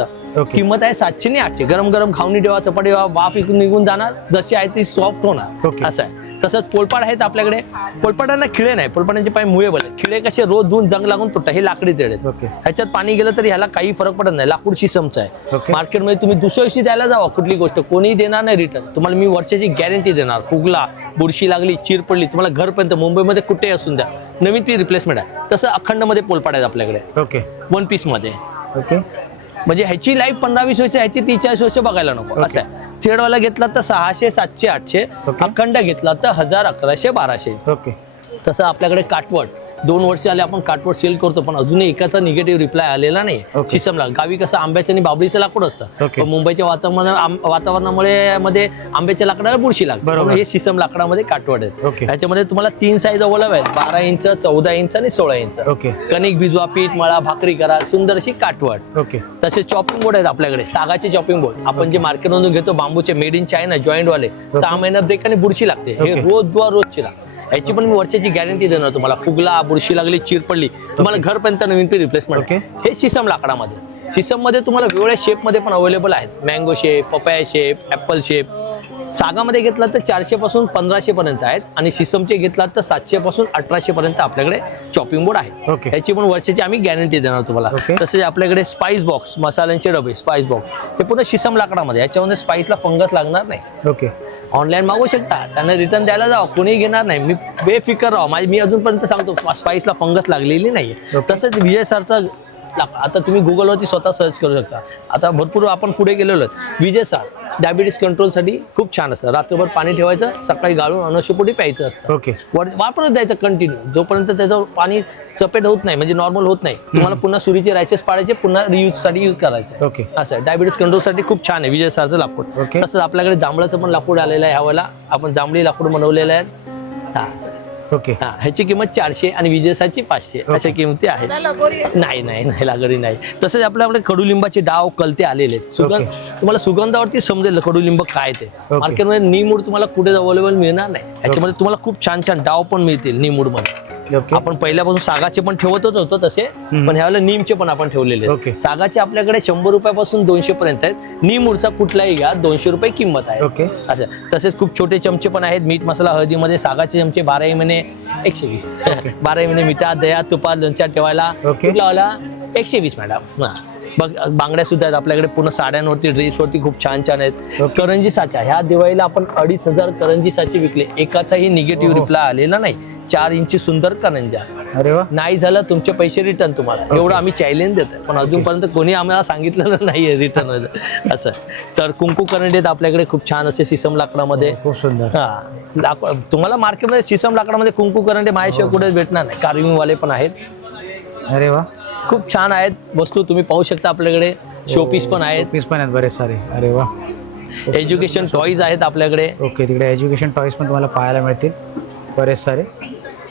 किंमत आहे 700 आणि 800. गरम गरम घावणी ठेवा, चपाती ठेवा, वाफ निघून जाणार, जशी आहे ती सॉफ्ट होणार असं आहे. तसंच पोलपाट आहेत आपल्याकडे. पोलपाटांना खिळे नाही, पोलपाटांचे पाय मुळेबल आहेत. खिळे कसे रोज धुवून जंग लागून तुटतात, हे लाकडी तेढ आहेत. ह्याच्यात पाणी गेलं तरी ह्याला काही फरक पडत नाही. लाकूड शिसमचं आहे. मार्केटमध्ये तुम्ही दुसऱ्या दिवशी द्यायला जावा कुठली गोष्ट, कोणीही देणार नाही रिटर्न. तुम्हाला मी वर्षाची गॅरंटी देणार. फुगला, बुरशी लागली, चीर पडली, तुम्हाला घरपर्यंत मुंबईमध्ये कुठेही असून द्या, नवीन ती रिप्लेसमेंट आहे. तसं अखंडमध्ये पोलपाट आहेत आपल्याकडे. 1 पीसमध्ये. म्हणजे ह्याची लाईफ 15-20 वर्ष, ह्याची 30-40 वर्ष बघायला नको असं आहे. थ्रेडवाला घेतला तर 600, 700, 800. अखंड घेतला तर 1000, 1100, 1200. तसं आपल्याकडे काटवड 2 वर्ष आले आपण काटवड सेल करतो, पण अजूनही एकाचा निगेटिव्ह रिप्लाय आलेला नाही. शिसमला गावी कसं आंब्याचं आणि बाबळीचं लाकूड असतं, पण मुंबईच्या वातावरणामुळे मध्ये आंब्याच्या लाकडाला बुरशी लागते. हे शिसम लाकडामध्ये काटवड आहेत. ह्याच्यामध्ये तुम्हाला 3 साईज अवेलेबल आहेत, 12 इंच, 14 इंच आणि 16 इंच. कणिक भिजवा, पीठ मळा, भाकरी करा, सुंदर अशी काटवड. तसेच चॉपिंग बोर्ड आहेत आपल्याकडे, सागाचे चॉपिंग बोर्ड. आपण जे मार्केटमधून घेतो बांबूचे, मेड इन चायना, जॉईंट वाले, 6 महिन्यात ब्रेक आणि बुरशी लागते. हे रोज चिरा. याची पण मी वर्षाची गॅरंटी देणार तुम्हाला. फुगला, बुरशी लागली, चीर पडली, तुम्हाला घरपर्यंत नवीन पी रिप्लेसमेंट. हे शिसम लाकडामध्ये. शिसम मध्ये तुम्हाला वेगवेगळ्या शेप मध्ये पण अवेलेबल आहेत. Mango shape, papaya shape, apple shape. सागामध्ये घेतला तर 400 पासून 1500 पर्यंत आहेत, आणि शिसमचे घेतला तर 700 पासून 1800 पर्यंत आपल्याकडे चॉपिंग बोर्ड आहे. याची पण वर्षाची आम्ही गॅरंटी देणार तुम्हाला. तसेच आपल्याकडे स्पाइस बॉक्स, मसाल्यांचे डबे, स्पाइस बॉक्स, हे पूर्ण शिसम लाकडामध्ये. याच्यामध्ये स्पाइसला फंगस लागणार नाही. ऑनलाईन मागवू शकता, त्यांना रिटर्न द्यायला जावं, कोणीही घेणार नाही. मी बेफिकर राहा. मी अजूनपर्यंत सांगतो स्पाइसला फंगस लागलेली नाहीये. तसंच विजय सरचा आता तुम्ही गुगलवरती स्वतः सर्च करू शकता. आता भरपूर आपण पुढे गेलेलो आहोत. विजय सार डायबिटीस कंट्रोलसाठी खूप छान असतं. रात्रभर पाणी ठेवायचं, सकाळी गाळून अनुषपोटी प्यायचं असतं. वापरत जायचं कंटिन्यू, जोपर्यंत त्याचं पाणी सफेद होत नाही, म्हणजे नॉर्मल होत नाही. तुम्हाला पुन्हा सुरीचे रॅशेस पाडायचे, पुन्हा रियूजसाठी यूज करायचं. असं आहे. डायबिटीस कंट्रोलसाठी खूप छान आहे विजय सारचं लाकूड. तसंच आपल्याकडे जांभळाचं पण लाकूड आलेलं आहे. ह्यावेळेला आपण जांभळी लाकूड बनवलेलं आहे. ह्याची किंमत 400 आणि विजयसाची 500 अशा किमती आहेत. नाही लागरी नाही. तसंच आपल्याकडे कडुलिंबाचे डाव कलते आलेले आहेत. तुम्हाला सुगंधावरती समजेल कडुलिंब काय ते. मार्केटमध्ये नीमूड तुम्हाला कुठे अवेलेबल मिळणार नाही. ह्याच्यामध्ये तुम्हाला खूप छान छान डाव पण मिळतील नीमूड मध्ये. आपण पहिल्यापासून सागाचे पण ठेवतच होतो तसे, पण ह्यावेळेला नीमचे पण आपण ठेवलेले. सागाचे आपल्याकडे 100 रुपयापासून 200 पर्यंत आहेत. नीमूडचा कुठलाही घ्या 200 रुपये किंमत आहे. अच्छा, तसेच खूप छोटे चमचे पण आहेत. मीठ मसाला हळदीमध्ये सागाचे चमचे 12 महिने 120. 12 महिने मिठात, दह्यात, तुपात, लोणच्यात ठेवायला. कुठला 120 मॅडम. बघ, बांगड्या सुद्धा आहेत आपल्याकडे. पूर्ण साड्यांवरती, ड्रेसवरती खूप छान छान आहेत. करंजी साचा, ह्या दिवाळीला आपण 2500 करंजी साचे विकले. एकाचाही निगेटिव्ह रिप्लाय आलेला नाही. 4 इंची सुंदर करंजा. अरे वा. नाही झालं तुमचे पैसे रिटर्न तुम्हाला. एवढं आम्ही चॅलेंज देतोय, पण अजूनपर्यंत कोणी आम्हाला सांगितलं नाहीये रिटर्न असं. तर कुंकू करंडे आहेत आपल्याकडे खूप छान असे शिसम लाकडामध्ये. खूप सुंदर. तुम्हाला मार्केटमध्ये शिसम लाकडामध्ये कुंकू करंडे माझ्याशिवाय कुठे भेटणार नाही. कार्विंग वाले पण आहेत. अरे वा, खूप छान आहेत वस्तू. तुम्ही पाहू शकता आपल्याकडे शोपीस पण आहेत. पीस पण आहेत बरेच सारे. अरे वा. एज्युकेशन टॉईज आहेत आपल्याकडे. तिकडे एज्युकेशन टॉईज पण तुम्हाला पाहायला मिळतील बरेच सारे.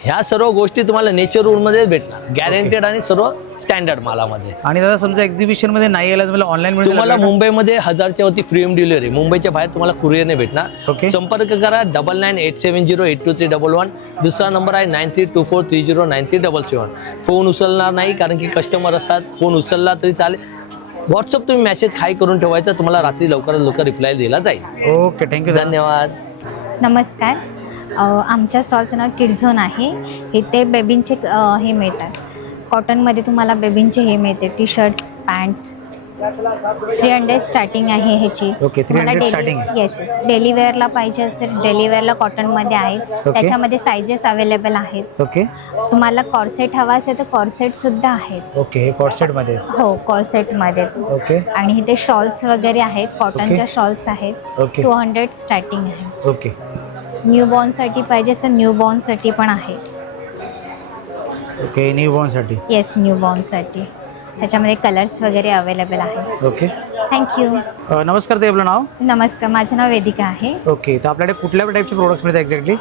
ह्या सर्व गोष्टी तुम्हाला नेचर रोड मध्ये भेटणार, गॅरंटेड आणि सर्व स्टँडर्ड मालामध्ये. आणि दादा समजा एक्झिबिशन मध्ये नाही आला तर ऑनलाईन तुम्हाला मुंबईमध्ये 1000च्या वरती फ्री होम डिलिव्हरी. मुंबईच्या बाहेर तुम्हाला कुरिअरने भेटणार. संपर्क करा 9987082311. दुसरा नंबर आहे 9324309377. फोन उचलणार नाही कारण की कस्टमर असतात. फोन उचलला तरी चालेल. व्हॉट्सअप तुम्ही मेसेज हाय करून ठेवायचा, तुम्हाला रात्री लवकरात लवकर रिप्लाय दिला जाईल. ओके, थँक्यू, धन्यवाद. नमस्कार. आमच्या स्टॉलचं नाव किड झोन आहे. इथे बेबींचे हे मिळतात. कॉटनमध्ये तुम्हाला बेबींचे हे मिळते, टी शर्ट्स, पॅन्ट्स. 300 स्टार्टिंग आहे ह्याची. येस. डेली वेअरला पाहिजे असेल, डेली वेअरला कॉटनमध्ये आहेत. त्याच्यामध्ये सायझेस अवेलेबल आहेत. तुम्हाला कॉर्सेट हवा असेल तर कॉर्सेट सुद्धा आहेत. ओके, कॉर्सेटमध्ये. हो, कॉर्सेटमध्ये. आणि इथे शॉल्स वगैरे आहेत. कॉटनच्या शॉल्स आहेत. 200 स्टार्टिंग आहे. ओके. न्यूबॉर्नसाठी पाहिजे असेल न्यूबॉर्नसाठी पण आहे. ओके, न्यूबॉर्नसाठी. येस, न्यूबॉर्नसाठी. त्याच्यामध्ये कलर्स वगैरे अवेलेबल आहे. ओके. थँक्यू. नमस्कार ताई, आपलं नाव? नमस्कार, माझं नाव वेदिका आहे. ओके. तर आपल्याकडे कुठल्या टाईपचे प्रोडक्ट्स मिळतात एक्झॅक्टली?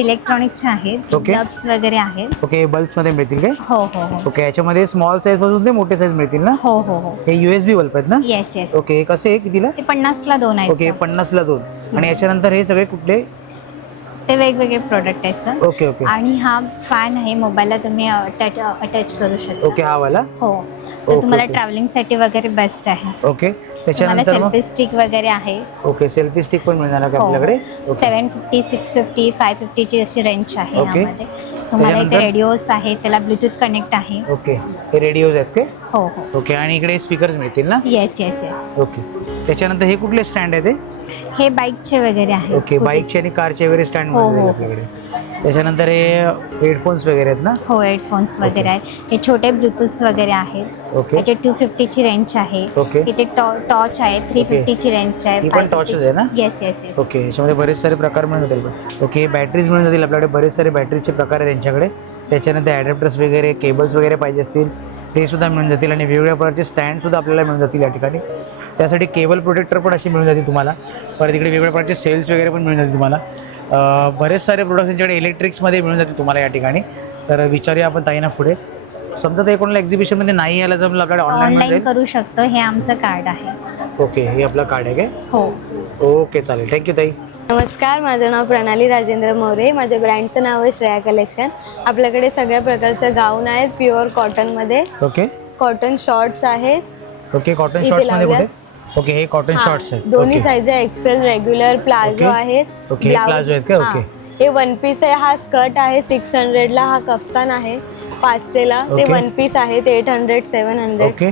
इलेक्ट्रॉनिक्सचे आहेत, ओके. बल्ब्स वगैरे आहेत. ओके. बल्ब्समध्ये मिळतील काय? हो हो हो. ओके. याच्यामध्ये स्मॉल साईज पासून ते मोठे साईज मिळतील ना? हो हो हो. हे USB बल्ब आहेत ना? Yes yes. ओके. हे कसे आहे, कितीला? ते 50ला 2 आहेत. ओके. 50ला 2. आणि याच्यानंतर हे सगळे कुठले? ते वेगवेगळे प्रोडक्ट आहेत सर. Okay okay. आणि हा फॅन आहे, मोबाईलला तुम्ही अटॅच करू शकता. ओके. हा वाला? हो. तर तुम्हाला ट्रॅव्हलिंगसाठी वगैरे बेस्ट आहे. ओके. तुम्हाला त्याच्यानंतर सेल्फी स्टिक वगैरे आहे. ओके. सेल्फी स्टिक पण मिळणार का हो. आपल्याकडे? 750, 650, 550 ची अशी रेंज आहे ओके. यामध्ये. तुम्हाला इथे रेडिओज आहे, त्याला ब्लूटूथ कनेक्ट आहे. ओके. हे रेडिओज आहेत ते? हो हो. ओके. आणि इकडे स्पीकर्स मिळतील ना? Yes yes yes. ओके. त्याच्यानंतर हे कुठले स्टँड आहे ते? हे बाईकचे वगैरे आहे. ओके. बाईकचे आणि कारचे वगैरे स्टँड हो, मिळतील हो. आपल्याकडे. त्याच्यानंतर हे हेडफोन्स वगैरे आहेत ना? हो, हेडफोन्स वगैरे आहेत. हे छोटे ब्लूटूथ वगैरे आहेत. ओके. याचे 250 ची रेंज आहे. ओके. इथे टॉर्च आहे, 350 ची रेंज आहे. ही पण टॉर्चेस आहे ना? Yes yes yes. ओके. याच्यामध्ये बरेच सारे प्रकार मिळून जातील. ओके. बॅटरीज मिळून जातील आपल्याकडे, बरेच सारे बॅटरीचे प्रकार आहेत त्यांच्याकडे. त्याच्यानंतर ॲडॅप्टर्स वगैरे, केबल्स वगैरे पाहिजे असतील ते सुद्धा मिळून जातील. आणि वेगवेगळ्या प्रकारचे स्टँडसुद्धा आपल्याला मिळून जातील या ठिकाणी. त्यासाठी केबल प्रोटेक्टर पण अशी मिळून जातील तुम्हाला. परत इकडे वेगवेगळ्या प्रकारचे सेल्स वगैरे पण मिळून जातील तुम्हाला. बरेच सारे प्रोडक्ट्स यांच्याकडे इलेक्ट्रिक्समध्ये मिळून जातील तुम्हाला या ठिकाणी. तर विचारूया आपण ताईंना पुढे. समजा ते कोणाला एक्झिबिशनमध्ये नाही यायला जमलं, आपल्याकडे ऑनलाईन ऑनलाईन करू शकतो. हे आमचं कार्ड आहे. ओके. हे आपलं कार्ड आहे काय? हो. ओके. चालेल. थँक्यू ताई. नमस्कार, माझं नाव प्रणाली राजेंद्र मोरे. माझ्या ब्रँडचं नाव आहे श्रेया कलेक्शन. आपल्याकडे सगळ्या प्रकारचे गाऊन आहेत प्युअर कॉटनमध्ये. ओके. कॉटन शॉर्ट्स आहेत. ओके. कॉटन इथे शॉर्ट्समध्ये लावल्यात. कुठे? ओके. हे कॉटन शॉर्ट्स आहेत. दोन्ही ओके. साईज आहे, एक्सेल, रेग्युलर, प्लाझो ओके. आहेत. ओके. हे प्लाझो आहेत का? ओके. हे वन पीस आहे. हा स्कर्ट आहे 600ला. हा कफ्तान आहे 500ला. ते ओके. वन पीस आहेत 800, 700. ओके.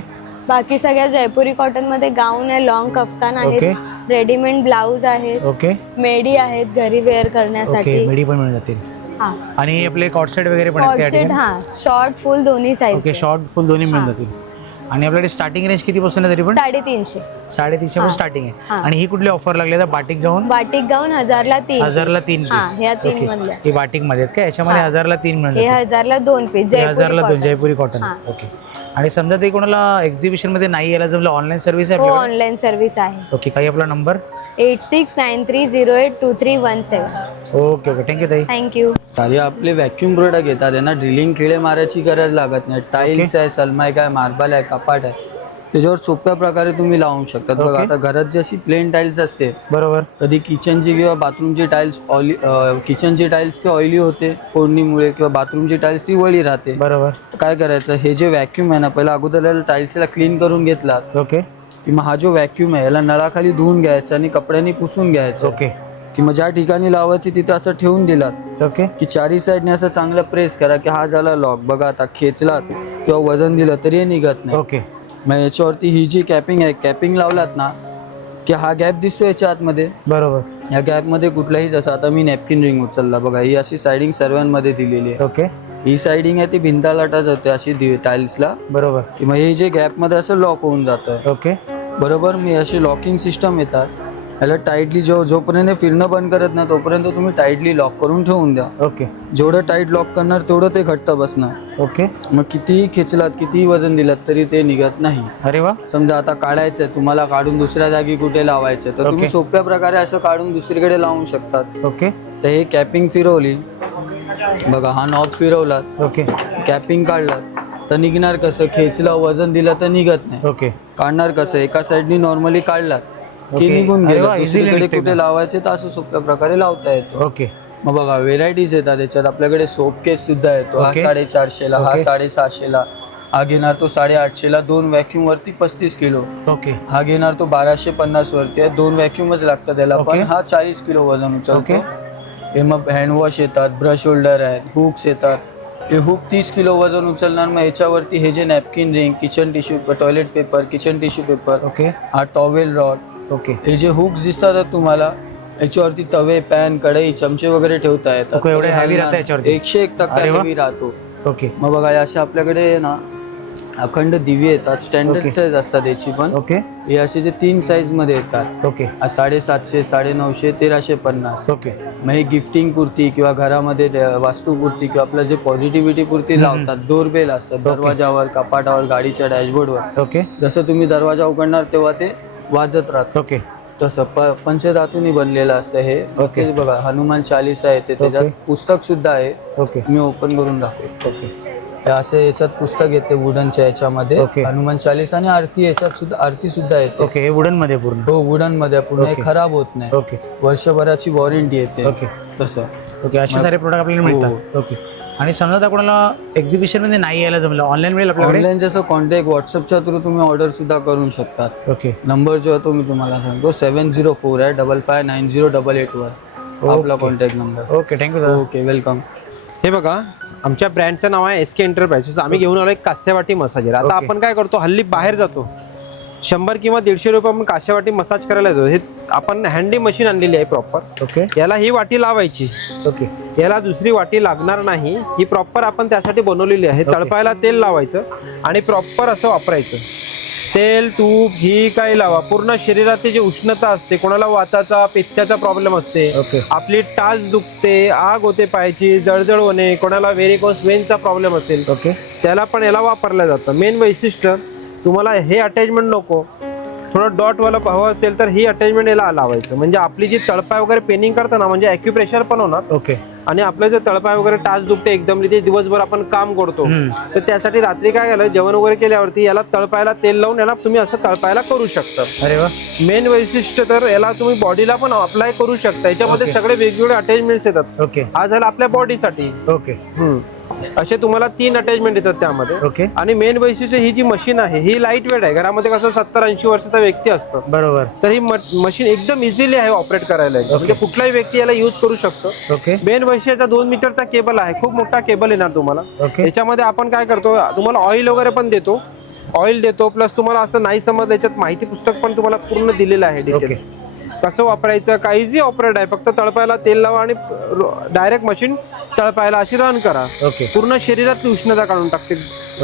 बाकी सगळ्या जयपुरी कॉटन मध्ये गाऊन आहे, लॉंग कफ्तान आहेत, ओके. रेडीमेड ब्लाऊज आहेत, ओके. मेडी आहेत घरी वेअर ओके. करण्यासाठी. मिडी पण मिळून जातील. हा. आणि आपले कॉट सेट वगैरे पण आहेत त्या कॉट सेट, ठिकाणी? हा, शॉर्ट फुल दोन्ही साईज. ओके. शॉर्ट फुल दोन्ही मिळून जातील. आणि आपल्याकडे स्टार्टिंग रेंज किती पासून आहे तरी पण? 350. 350 पासून हा. स्टार्टिंग आहे. हा. आणि ही कुठली ऑफर लागली आहे? बाटिक गाऊन? बाटिक गाऊन 1000ला 3. 1000ला 3 हा, पीस. ह्या 3 मधल्या. हे बाटिक मध्ये आहेत का? याच्यामध्ये हा. 1000ला 3 मिळून हे जातील. 1000ला 2 पीस. 1000ला 2 जयपुरी कॉटन. हा. ओके. आणि समजा ते कोणाला एक्झिबिशन मध्ये नाही यायला जमलं, ऑनलाईन सर्व्हिस आहे हो, आपल्याकडे? ऑनलाईन सर्व्हिस आहे. ओके. काही आपला नंबर? 8693082317. Okay okay. थँक्यू ताई. थँक्यू. सारे आपले व्हॅक्यूम प्रोडक्ट येतात, यांना ड्रिलिंग खिळे मारायची गरज लागत नाही. टाईल्स आहे, सलमाईक आहे, मार्बल आहे, कपाट आहे, त्याच्यावर सोप्या प्रकारे तुम्ही लावू शकतात. बघा, आता घरात जी अशी प्लेन टाईल्स असते, बरोबर, कधी किचनची किंवा बाथरूमची टाईल्स ऑइली, किचनची टाईल्स ती ऑइली होते फोडणीमुळे, किंवा बाथरूमची टाईल्स ती वळी राहते. बरोबर. काय करायचं, हे जे व्हॅक्यूम आहे ना, पहिला अगोदर टाईल्सला क्लीन करून घेतलात. ओके. की मग हा जो व्हॅक्यूम आहे याला नळाखाली धुवून घ्यायचा आणि कपड्यांनी पुसून घ्यायचं. ओके. की मग ज्या ठिकाणी लावायची तिथं असं ठेवून दिलात. ओके. की चारी साईडने असं चांगलं प्रेस करा की हा झाला लॉक. बघा, आता खेचलात किंवा वजन दिलं तरी हे निघत नाही. ओके. मग याच्यावरती ही जी कॅपिंग आहे, कॅपिंग लावलात ना की हा गॅप दिसतो याच्या आतमध्ये. बरोबर. या गॅपमध्ये कुठलाही, जसं आता मी नॅपकिन रिंग उचलला, बघा ही अशी सायडिंग सर्वांमध्ये दिलेली आहे. ओके. ही सायडिंग आहे ती भिंताला टच होते अशी टाईल्सला. बरोबर. की मग हे जे गॅपमध्ये असं लॉक होऊन जातं. ओके. बरोबर. मी अशी लॉकिंग सिस्टम येतात, याला टाईटली जोपर्यंत फिरणं बंद करत नाही तोपर्यंत तुम्ही टाईटली लॉक करून ठेवून द्या. ओके. जेवढं टाईट लॉक करणार तेवढं ते घट्ट बसणार. ओके. मग कितीही खेचलात, कितीही वजन दिलात तरी ते निघत नाही. अरे वा. समजा आता काढायचं तुम्हाला, काढून दुसऱ्या जागी कुठे लावायचं, तर तुम्ही सोप्या प्रकारे असं काढून दुसरीकडे लावू शकतात. ओके. तर हे कॅपिंग फिरवली, बघा हा नॉब फिरवलात. ओके. कॅपिंग काढलात तर निघणार कसं, खेचलं वजन दिलं तर निघत नाही. ओके. काढणार कसं, एका साईडनी नॉर्मली काढलात की निघून गेलं, दुसरीकडे कुठे लावायचे तर असं सोप्या प्रकारे लावता येतो. ओके. मग बघा व्हेरायटीज येतात त्याच्यात. आपल्याकडे सोप केस सुद्धा येतो. हा 450ला, हा 750ला, हा घेणार तो 850ला. 2 व्हॅक्यूम वरती 35 किलो. ओके. हा घेणार तो 1250 वरती आहे. 2 व्हॅक्यूमच लागतात त्याला, पण हा 40 किलो वजन उचलतो. हे मग हँडवॉश येतात, ब्रश होल्डर आहेत, हुक्स येतात. हे हुक 30 किलो वजन उचलणार. मग याच्यावरती हे जे napkin ring, kitchen tissue, toilet paper, kitchen tissue paper, okay, हा टॉवेल रॉड. ओके. हे जे हुक्स दिसतात तुम्हाला, याच्यावरती तवे, पॅन, कढई, चमचे वगैरे ठेवता येतात. एवढे हेवी राहतात याच्यावरती? 101% हेवी राहतो. ओके. मग बघा असे आपल्याकडे ना अखंड दिवे येतात, स्टँडर्ड साईज असतात याची पण. ओके. हे असे जे 3 साईज मध्ये येतात. ओके. 750, 950, 1350. ओके. मग हे गिफ्टिंग पुरती किंवा घरामध्ये वास्तुपुरती किंवा आपलं जे पॉझिटिव्हिटी पुरती लावतात. डोरबेल असतात दरवाजावर, कपाटावर, गाडीच्या डॅशबोर्डवर. ओके. जसं तुम्ही दरवाजा उघडणार तेव्हा ते वाजत राहतं. ओके. तसं पंचधातूनी बनलेलं असतं हे. ओके. बघा हनुमान चालीसा येते, त्याच्यात पुस्तक सुद्धा आहे. ओके. मी ओपन करून दाखवतो. ओके. असे याच्यात पुस्तक येते वुडनच्या याच्यामध्ये. हनुमान चालीसा आणि आरती, याच्यात सुद्धा आरती सुद्धा येते. ओके. हे वुडन मध्ये पूर्ण. हो, वुडन मध्ये पूर्ण. हे खराब होत नाही. ओके. वर्षभराची वॉरंटी येते. ओके. तसं. ओके. असे सारे प्रोडक्ट आपल्याला मिळतात. ओके. आणि समजा आता कोणाला एक्झिबिशन मध्ये नाही यायला जमलं, ऑनलाईन मिळेल आपल्याकडे? ऑनलाईन जसं कॉन्टॅक्ट व्हॉट्सअपच्या थ्रू तुम्ही ऑर्डर सुद्धा करू शकतात. ओके. नंबर जो आहे तो मी तुम्हाला सांगतो, 704 आहे 559088 आपला contact number. Okay. Thank you. Okay, welcome. हे बघा, आमच्या ब्रँडचं नाव आहे SK एंटरप्राइजेस. आम्ही घेऊन आलो एक कास्यावाटी मसाजर. आता आपण काय करतो, हल्ली बाहेर जातो, 100 किंवा 150 रुपये आपण कास्यावाटी मसाज करायला येतो. हे आपण हँडी मशीन आणलेली आहे प्रॉपर. ओके. याला ही वाटी लावायची. ओके. याला दुसरी वाटी लागणार नाही. ही प्रॉपर आपण त्यासाठी बनवलेली आहे. तळपायला तेल लावायचं आणि प्रॉपर असं वापरायचं. तेल, तूप, घी काही लावा. पूर्ण शरीराची जी उष्णता असते, कोणाला वाताचा, पित्ताचा प्रॉब्लेम असते, आपली टाच दुखते, आग होते पायाची, जळजळ होणे, कोणाला व्हेरिकोस वेनचा प्रॉब्लेम असेल, त्याला पण याला वापरलं जातं. मेन वैशिष्ट्य, तुम्हाला हे अटॅचमेंट नको, थोडं डॉटवाला हवं असेल तर ही अटॅचमेंट याला लावायचं. म्हणजे आपली जी तळपाय वगैरे पेनिंग करताना म्हणजे ॲक्युप्रेशर पण होणार. ओके. आणि आपलं जर तळपाय वगैरे टाच दुखते एकदम, ते दिवसभर आपण काम करतो, तर त्यासाठी रात्री काय केलं, जेवण वगैरे केल्यावरती याला तळपायला तेल लावून याला तुम्ही असं तळपायला करू शकता. अरे वा. मेन वैशिष्ट्य तर याला तुम्ही बॉडीला पण अप्लाय करू शकता. याच्यामध्ये सगळे वेगवेगळे अटॅचमेंट्स येतात. ओके. हा झाला आपल्या बॉडीसाठी. ओके. असे तुम्हाला 3 अटॅचमेंट येतात त्यामध्ये. ओके. आणि मेन वैशिष्ट्य, ही जी मशीन आहे ही लाईट वेट आहे. घरामध्ये कसं 70-80 वर्षाचा व्यक्ती असतो, बरोबर, तर ही मशीन एकदम इझिली आहे ऑपरेट करायला. म्हणजे कुठलाही व्यक्ती याला यूज करू शकतो. ओके. मेन वैशिष्ट्य 2 मीटरचा केबल आहे. खूप मोठा केबल येणार तुम्हाला. याच्यामध्ये आपण काय करतो, तुम्हाला ऑइल वगैरे पण देतो, ऑइल देतो, प्लस तुम्हाला असं नाही समज याच्यात माहिती पुस्तक पण तुम्हाला पूर्ण दिलेलं आहे, डिटेल्स कसं वापरायचं. काय इझी ऑपरेट आहे. फक्त तळपायला तेल लावा आणि डायरेक्ट मशीन तळपायला अशी रन करा. ओके. पूर्ण शरीरातली उष्णता काढून टाकते.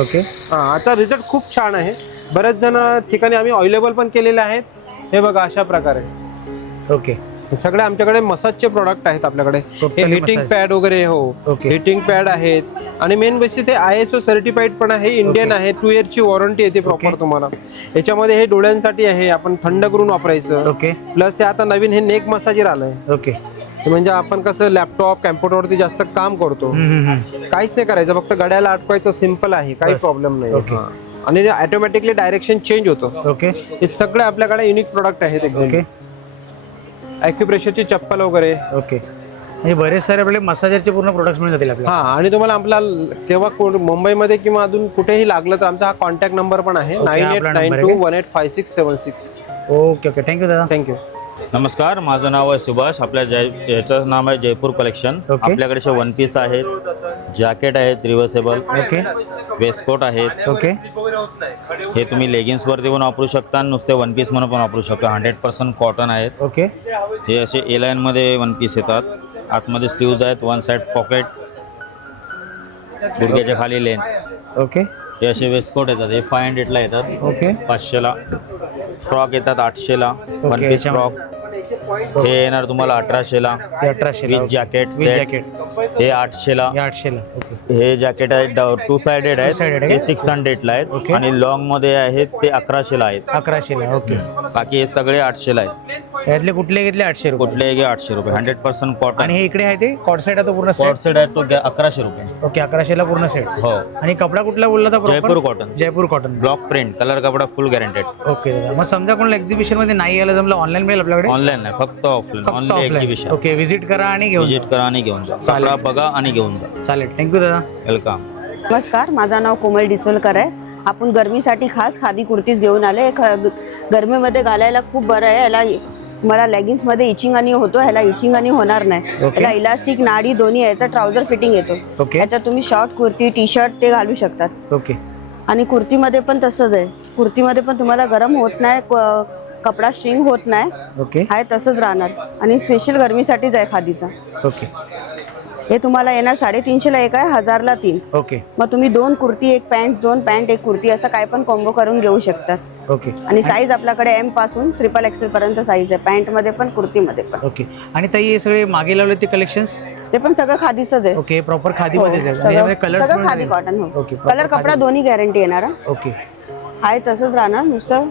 ओके. याचा रिझल्ट खूप छान आहे. बरेच जण ठिकाणी आम्ही अवेलेबल पण केलेले आहेत. हे बघा अशा प्रकारे. ओके. सगळे आमच्याकडे मसाजचे प्रोडक्ट आहेत आपल्याकडे. हिटिंग पॅड वगैरे, हो हिटिंग पॅड आहेत. आणि मेन बेसिस ते ISO सर्टिफाईड पण आहे, इंडियन आहे. 2 इयरची वॉरंटी येते प्रॉपर तुम्हाला. याच्यामध्ये हे डोळ्यांसाठी आहे, आपण थंड करून वापरायचं. ओके. प्लस हे आता नवीन हे नेक मसाजर आलंय. ओके. म्हणजे आपण कसं लॅपटॉप कॅम्प्युटरवरती जास्त काम करतो, काहीच नाही करायचं, फक्त गड्याला अटकवायचं. सिम्पल आहे, काही प्रॉब्लेम नाही. आणि ऑटोमॅटिकली डायरेक्शन चेंज होतं. ओके. हे सगळे आपल्याकडे युनिक प्रोडक्ट आहेत. ओके. ॲक्युप्रेशरची चप्पल वगैरे. ओके. म्हणजे बरेच सारे आपले मसाजरचे पूर्ण प्रोडक्ट्स मिळून जातील आपल्याला. आणि तुम्हाला आपला केव्हा मुंबईमध्ये किंवा अजून कुठेही लागलं तर आमचा हा कॉन्टॅक्ट नंबर पण आहे, 9892185676. ओके. ओके. थँक्यू दादा. थँक्यू. नमस्कार, माझं नाव आहे सुभाष. आपल्या याचं नाव आहे जयपूर कलेक्शन. आपल्याकडे 1 पीस आहेत, जॅकेट आहेत रिव्हर्सेबल, ओके, वेस्टकोट आहेत. ओके. हे तुम्ही लेगिन्सवरती पण वापरू शकता आणि नुसते 1 पीस म्हणून पण वापरू शकता. 100% कॉटन आहेत. ओके. हे असे A लाईन मध्ये 1 पीस येतात. आतमध्ये स्लीव्ज आहेत, 1 साइड पॉकेट, गुडघ्याच्या खाली लेन. ओके. हे असे वेस्टकोट येतात. हे 500ला येतात. ओके. 500ला. फ्रॉक येतात 800ला. 1 पीस फ्रॉक हे येणार तुम्हाला 1800ला. 1800 विथ जॅकेट सेट. हे 800ला. हे जॅकेट आहे 2 साइडेड आहेत. ते 600ला आहेत. आणि लॉंग मध्ये आहेत ते 1100ला आहेत. 1100ला. ओके. बाकी हे सगळे 800ला आहेत. यातले कुठले घेतले 800 रुपये? कुठले घे 800 रुपये. 100% कॉटन. आणि हे इकडे आहे ते कॉट सेट आहे तो पूर्ण कॉट सेट आहे तो 1100 रुपये. ओके. 1100ला पूर्ण सेट. हो. आणि कपडा कुठला बोलला होता? Jaipur cotton. Jaipur cotton. Block print colour कपडा फुल गॅरंटेड. ओके. मग समजा कोणाला एक्झिबिशन मध्ये नाही यायला जमलं, ऑनलाईन मिळेल आपल्याकडे? ऑनलाईन नाही, फक्त offline. Only exhibition. Okay. Visit करा आणि घेऊन व्हिजिट करा आणि घेऊन जा. कपडा बघा आणि घेऊन जा. चालेल. थँक्यू दादा. वेलकम. नमस्कार, माझं नाव कोमल डिसोलकर आहे. आपण गरमीसाठी खास खादी कुर्तीज घेऊन आले. गरमीमध्ये घालायला खूप बरं आहे. याला मला लेगिन्समध्ये इचिंग आणि होतो, ह्याला इचिंग आणि होणार नाही. याला इलास्टिक, नाडी दोन्ही याचा ट्राउझर फिटिंग येतो. याच्यात तुम्ही शॉर्ट कुर्ती, टी शर्ट ते घालू शकतात. ओके. आणि कुर्तीमध्ये पण तसंच आहे. कुर्तीमध्ये पण तुम्हाला गरम होत नाही, कपडा स्ट्रिंग होत नाही. ओके. आहे तसंच राहणार. आणि स्पेशल गरमीसाठीच आहे खादीचा. ओके. हे तुम्हाला येणार 350ला एक आहे, 1000ला 3. ओके मग तुम्ही 2 कुर्ती 1 पॅन्ट, 2 पॅन्ट 1 कुर्ती असं काय पण कॉम्बो करून घेऊ शकतात. ओके आणि साईज आपल्याकडे एम पासून XXL पर्यंत साईज आहे, पॅन्ट मध्ये पण कुर्तीमध्ये पण. ओके. आणि ताई हे सगळे मागे लावले ते कलेक्शन्स ते पण सगळं खादीचंच आहे. ओके प्रॉपर खादी मध्येच आहे. सगळं कलर सगळं खादी कॉटन. हो ओके कलर कपडा दोन्ही गॅरंटी येणार हा. ओके आहे तसंच राहणार, नुसतं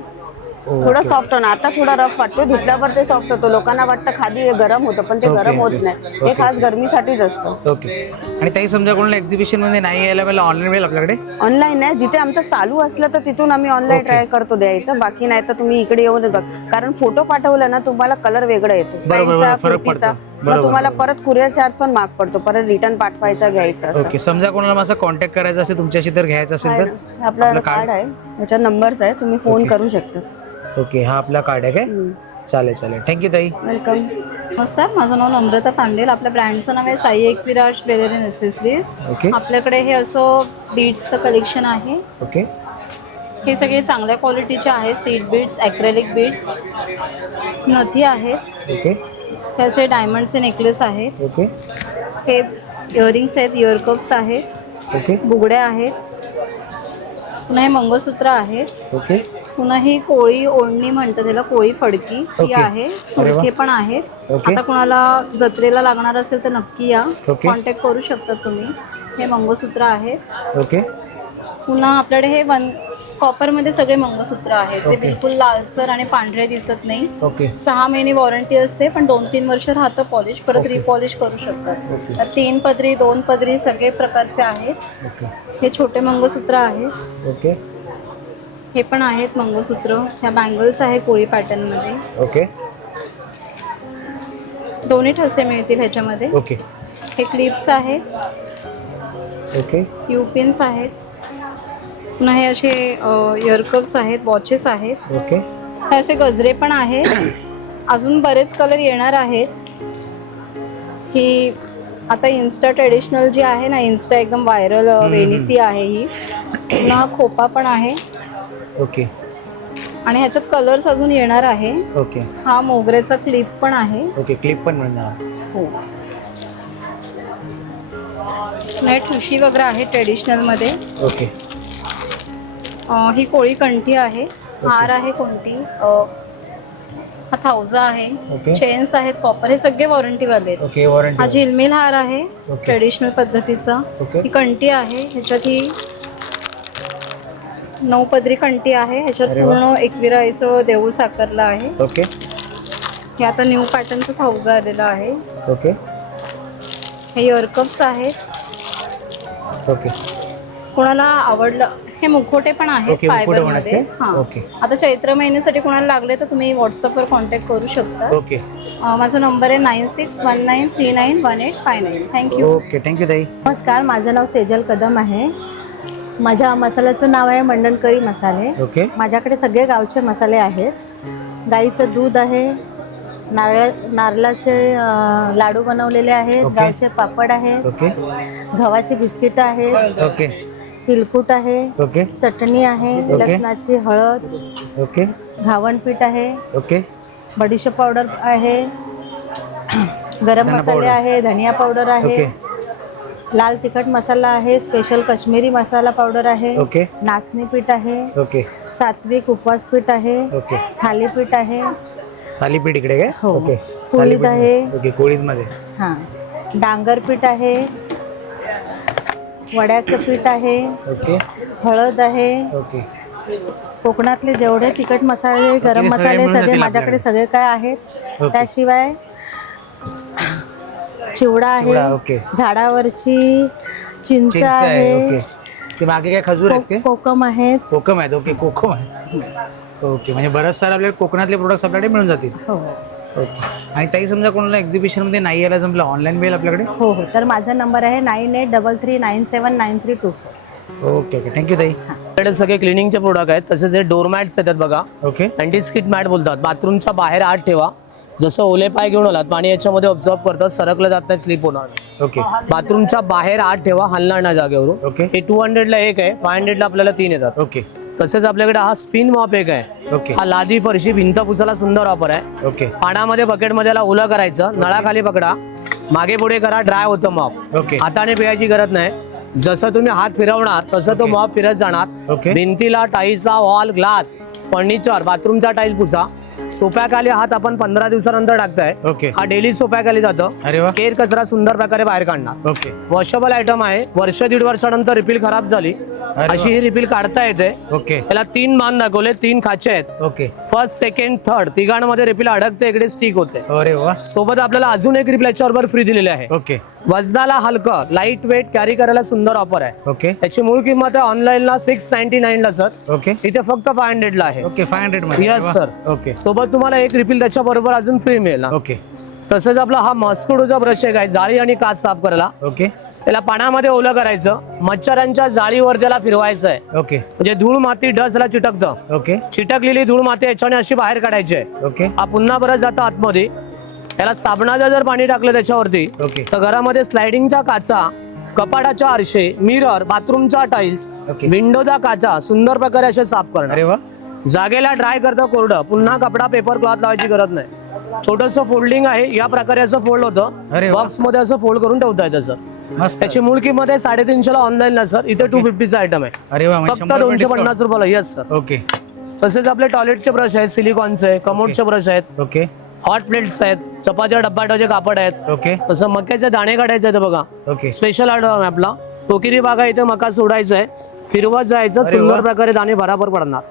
थोडं सॉफ्ट होणार. आता थोडा रफ वाटतो, धुतल्यावर ते सॉफ्ट होतो. लोकांना वाटतं खादी गरम होतं, पण ते गरम होत नाही. हे खास गरमीसाठीच असतं. ओके. आणि ताई समजा कोणाला एक्झिबिशन मध्ये नाही यायला मला ऑनलाईन मिळेल आपल्याकडे? ऑनलाईन आहे, जिथे आमचं चालू असलं तर तिथून आम्ही ऑनलाईन ट्राय करतो द्यायचं. बाकी नाही तर तुम्ही इकडे येऊन बघ, कारण फोटो पाठवला ना तुम्हाला कलर वेगळा येतो पॅन्टचा, कुर्तीचा. मग तुम्हाला परत कुरिअर चार्ज पण महाग पडतो, परत रिटर्न पाठवायचा घ्यायचा. ओके. समजा कोणाला माझा कॉन्टॅक्ट करायचा असेल तुमच्याशी तर घ्यायचा असेल तर आपला कार्ड आहे, याच्या नंबर्स आहे, तुम्ही फोन करू शकता. ओके. हा आपला कार्ड आहे काय? चालेल चालेल. थँक्यू ताई. वेलकम. नमस्कार, माझं नाव नम्रता पांडेल. आपल्या ब्रँडचं नाव आहे Sai Ekviraj jewellery and accessories. Okay. आपल्याकडे हे असं बीड्सचं कलेक्शन आहे. ओके. हे सगळे चांगल्या क्वालिटीचे आहेत. सीड बीड्स, ॲक्रेलिक बीड्स, नथी आहेत. ओके. हे असे डायमंडचे नेकलेस आहेत. ओके. हे इयरिंग्स आहेत, इयर कप्स आहेत. ओके. बुगड्या आहेत. पुन्हा हे मंगळसूत्र आहेत. ओके. पुन्हा ही कोळी ओढणी म्हणतात त्याला, कोळी फडकी ती ओके. आहे. सुरखे पण आहेत. ओके. आता कुणाला जत्रेला लागणार असेल तर नक्की या, ओके. कॉन्टॅक्ट करू शकता तुम्ही. हे मंगळसूत्र आहेत. ओके. पुन्हा आपल्याकडे हे कॉपरमध्ये सगळे मंगळसूत्र आहेत. ते ओके. बिलकुल लालसर आणि पांढरे दिसत नाही. ओके. 6 महिने वॉरंटी असते, पण 2-3 वर्ष राहतं पॉलिश. परत ओके. रिपॉलिश करू शकतात. ओके. तर 3 पदरी 2 पदरी सगळे प्रकारचे आहेत. ओके. हे छोटे मंगळसूत्र आहेत. ओके. हे पण आहेत मंगळसूत्र. ह्या बँगल्स आहे कोळी पॅटर्नमध्ये. ओके. दोन्ही ठसे मिळतील ह्याच्यामध्ये. ओके. हे क्लिप्स आहेत. ओके. यू पिन्स आहेत. पुन्हा हे असे इयरकप्स आहेत, वॉचेस आहेत. ओके. हे असे गजरे पण आहेत. अजून बरेच कलर येणार आहेत. ही आता इन्स्टा ट्रेडिशनल जी आहे ना, इन्स्टा एकदम व्हायरल वेणी ती आहे ही. पुन्हा खोपा पण आहे. ओके. आणि ह्याच्यात कलर्स अजून येणार आहे. ओके. हा मोगऱ्याचा क्लिप पण आहे. ओके. क्लिप पण मिळणार. हो. नाही ठुशी वगैरे आहे ट्रेडिशनलमध्ये. ओके. ही कोळी कंठी आहे. हार आहे कोणती, हा थाउजा आहे. ओके. चेन्स आहेत कॉपर. हे सगळे वॉरंटीवाले आहेत. ओके. वॉरंटी. हा झिलमिल हार आहे ओके. ट्रेडिशनल पद्धतीचा. ओके. ही कंठी आहे. ह्याच्यात ही 9 पदरी कंठी आहे. ह्याच्यात अरे वा. पूर्ण एकविराईचं देऊळ साकारलं आहे. ओके. हे आता न्यू पॅटर्नचं थाउजा आलेलं आहे. ओके. हे इयरकप्स आहेत. ओके. कोणाला आवडलं, हे मुखोटे पण आहेत ओके, मुखोटे पण आहेत फायबरमध्ये. काय? हां. ओके. आता चैत्र महिन्यासाठी कोणाला लागले तर तुम्ही व्हॉट्सअपवर कॉन्टॅक्ट करू शकता. ओके. माझा नंबर आहे 9619391859. थँक्यू. ओके. थँक्यू ताई. नमस्कार, माझं नाव सेजल कदम आहे. माझ्या मसाल्याचं नाव आहे मंडणकरी मसाले. ओके. माझ्याकडे सगळे गावचे मसाले आहेत. गाईचं दूध आहे, नारळाचे लाडू बनवलेले आहेत. ओके. गावचे पापड आहेत. ओके. गव्हाचे बिस्किट आहेत. ओके. तिलकुट आहे. ओके. चटणी आहे. ओके. लसणाची हळद, ओके. घावण पीठ आहे. ओके. बडीशेप पावडर आहे. गरम धना मसाले पावडर. आहे. धनिया पावडर आहे. ओके. लाल तिखट मसाला आहे. स्पेशल काश्मीरी मसाला पावडर आहे. ओके. नाचणी पीठ आहे. ओके. सात्विक उपवास पीठ आहे. ओके. थालीपीठ आहे. थालीपीठ इकडे काय? हो. ओके. कुळीद आहे. ओके. कोळीद मध्ये. हां. डांगर पीठ आहे. वड्याचं पीठ आहे. ओके. हळद आहे. ओके. कोकणातले जेवढे तिखट मसाले, गरम हे सगळे मसाले मिळून सगळे जातील माझ्याकडे आपल्याकडे. सगळे काय आहेत. ओके. त्याशिवाय चिवडा चिवडा, आहे. ओके. झाडावरची चिंच चिंच आहे. आहे. ओके. ते मागे काय खजूर आहेत ते? कोकम आहेत. कोकम आहेत. ओके. कोकम आहे. ओके. म्हणजे बरंच सारं आपल्याला कोकणातले प्रोडक्ट्स आपल्याकडे मिळून जातील. हो ओके. आणि ताई समजा कोणाला एक्झिबिशनमध्ये नाही यायला जमलं, ऑनलाईन मिळेल आपल्याकडे? हो हो. तर माझा नंबर आहे 9833979324. ओके. ओके. थँक्यू ताई. आपल्याकडे सगळे क्लिनिंगचे प्रोडक्ट आहेत. तसेच हे डोरमॅट्स येतात बघा. ओके. अँटी स्किट मॅट बोलतात. बाथरूमच्या बाहेर आत ठेवा. जसं ओले पाय घेऊन आलात, पाणी याच्यामध्ये ऑब्झर्व करतात, सरकलं जात नाही, स्लिप होणार नाही. ओके. बाथरूमच्या बाहेर आत ठेवा, हलणार नाही जागेवरून. ओके. हे 200ला एक आहे, 500ला आपल्याला 3 येतात. ओके. तसेच आपल्याकडे हा स्पिन मॉप एक आहे. ओके. हा लादी फरशी भिंत पुसायला सुंदर वापर आहे. ओके. पाण्यामध्ये बकेटमध्ये याला ओलं करायचं, नळाखाली पकडा, मागे पुढे करा, ड्राय होतं मॉप. हाताने पिळायची गरज नाही. जसं तुम्ही हात फिरवणार तसं तो मॉप फिरत जाणार. भिंतीला, टाईल्सला, वॉल, ग्लास, फर्निचर, बाथरूमचा टाईल पुसा. सोप्याखाली हात आपण 15 दिवसानंतर टाकताय. हा डेली सोप्याखाली जातो. केर कचरा सुंदर प्रकारे बाहेर काढणार. वॉशेबल आयटम आहे. वर्ष दीड वर्षानंतर रिपील खराब झाली अशी ही रिपील काढता येते. त्याला 3 मान दाखवले, 3 खाचे आहेत. फर्स्ट, सेकंड, थर्ड तिघांमध्ये रिपील अडकते, इकडे स्टिक होते. सोबत आपल्याला अजून एक रिपील याच्यावर फ्री दिलेले आहे. वजनाला हलकं, लाईट वेट, कॅरी करायला सुंदर ऑफर आहे. त्याची मूळ किंमत आहे ऑनलाईनला 699 ला सर. इथे फक्त 500 ला आहे. 500 येस सर. सोबत तुम्हाला एक रिपील त्याच्या बरोबर अजून फ्री मिळेल. तसंच आपला हा मस्किटोचा ब्रश आहे, जाळी आणि काच साफ करायला. त्याला पाण्यामध्ये ओलं करायचं, मच्छरांच्या जाळीवर त्याला फिरवायचं आहे. म्हणजे धूळ माती डसला चिटकतं. चिटकलेली धूळ माती याच्याने अशी बाहेर काढायची आहे. हा पुन्हा परत जातं आतमध्ये. याला साबणाचं जर पाणी टाकलं त्याच्यावरती तर घरामध्ये स्लायडिंगच्या काचा, कपाटाच्या आरशे, मिरर, बाथरूमचा टाईल्स, विंडोचा काचा सुंदर प्रकारे असे साफ करणार. जागेला ड्राय करता कोरडं, पुन्हा कपडा पेपर क्लॉथ लावायची गरज नाही. छोटस फोल्डिंग आहे, या प्रकारे असं फोल्ड होतं. बॉक्स मध्ये असं फोल्ड करून ठेवता येतं सर. त्याची मूळ किंमत आहे 350 ला ऑनलाईनला सर. इथे 250चा आयटम आहे. फक्त 250 रुपयाला. Yes sir. तसेच आपले टॉयलेटचे ब्रश आहेत, सिलिकॉनचे, कमोडचे ब्रश आहेत, हॉट प्लेट्स आहेत, चपाच्या डब्बाटाचे कापड आहेत. तसं मक्याचे दाणे काढायचे आहेत बघा. स्पेशल आयटम आहे आपला. टोकिरी बागा इथे मका सोडायचा आहे, फिरवत जायचं, सुंदर प्रकारे दाणे बराबर पडणार.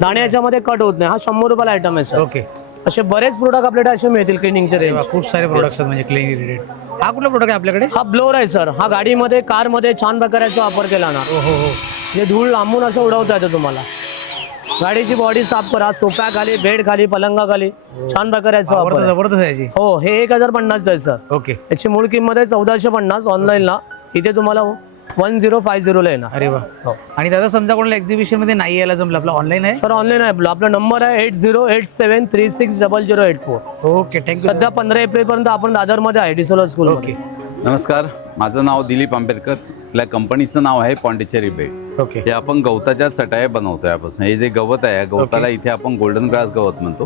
दाणे याच्यामध्ये कट होत नाही. हा 100 रुपयाला आयटम आहे सर. असे बरेच प्रोडक्ट आपल्याकडे असे मिळतील क्लिनिंगचे रेंज. खूप सारे प्रोडक्ट्स म्हणजे क्लिनिंग रिलेटेड. हा कुठला प्रोडक्ट आहे आपल्याकडे? हा ब्लोअर आहे सर. हा गाडीमध्ये, कारमध्ये छान प्रकाराचा वापर केला ना. जे धूळ लांबून असं उडवता येतं तुम्हाला. गाडीची बॉडी साफ करा, सोफ्या खाली, बेड खाली, पलंगा छान प्रकारे याचा वापर. जबरदस्त आहे. हो, हे 1050 आहे सर. याची मूळ किंमत आहे 1450 ऑनलाईनला. इथे तुम्हाला 1050 ला येणार. अरे वा. आणि दादा समजा कोणाला एक्झिबिशन मध्ये नाही यायला जमलं, आपला ऑनलाईन आहे सर? ऑनलाईन आहे आपला. आपला नंबर आहे 8087360084. Okay, thank you. सध्या 15 एप्रिल पर्यंत आपण दादरमध्ये आहे, डिसोला स्कूल. नमस्कार, माझं नाव दिलीप आंबेडकर. आपल्या कंपनीचं नाव आहे पॉंडिचेरी बेड. हे आपण गवताच्या चटाया बनवतोय यापासून. हे जे गवत आहे, गवताला इथे आपण गोल्डन ग्रास गवत म्हणतो.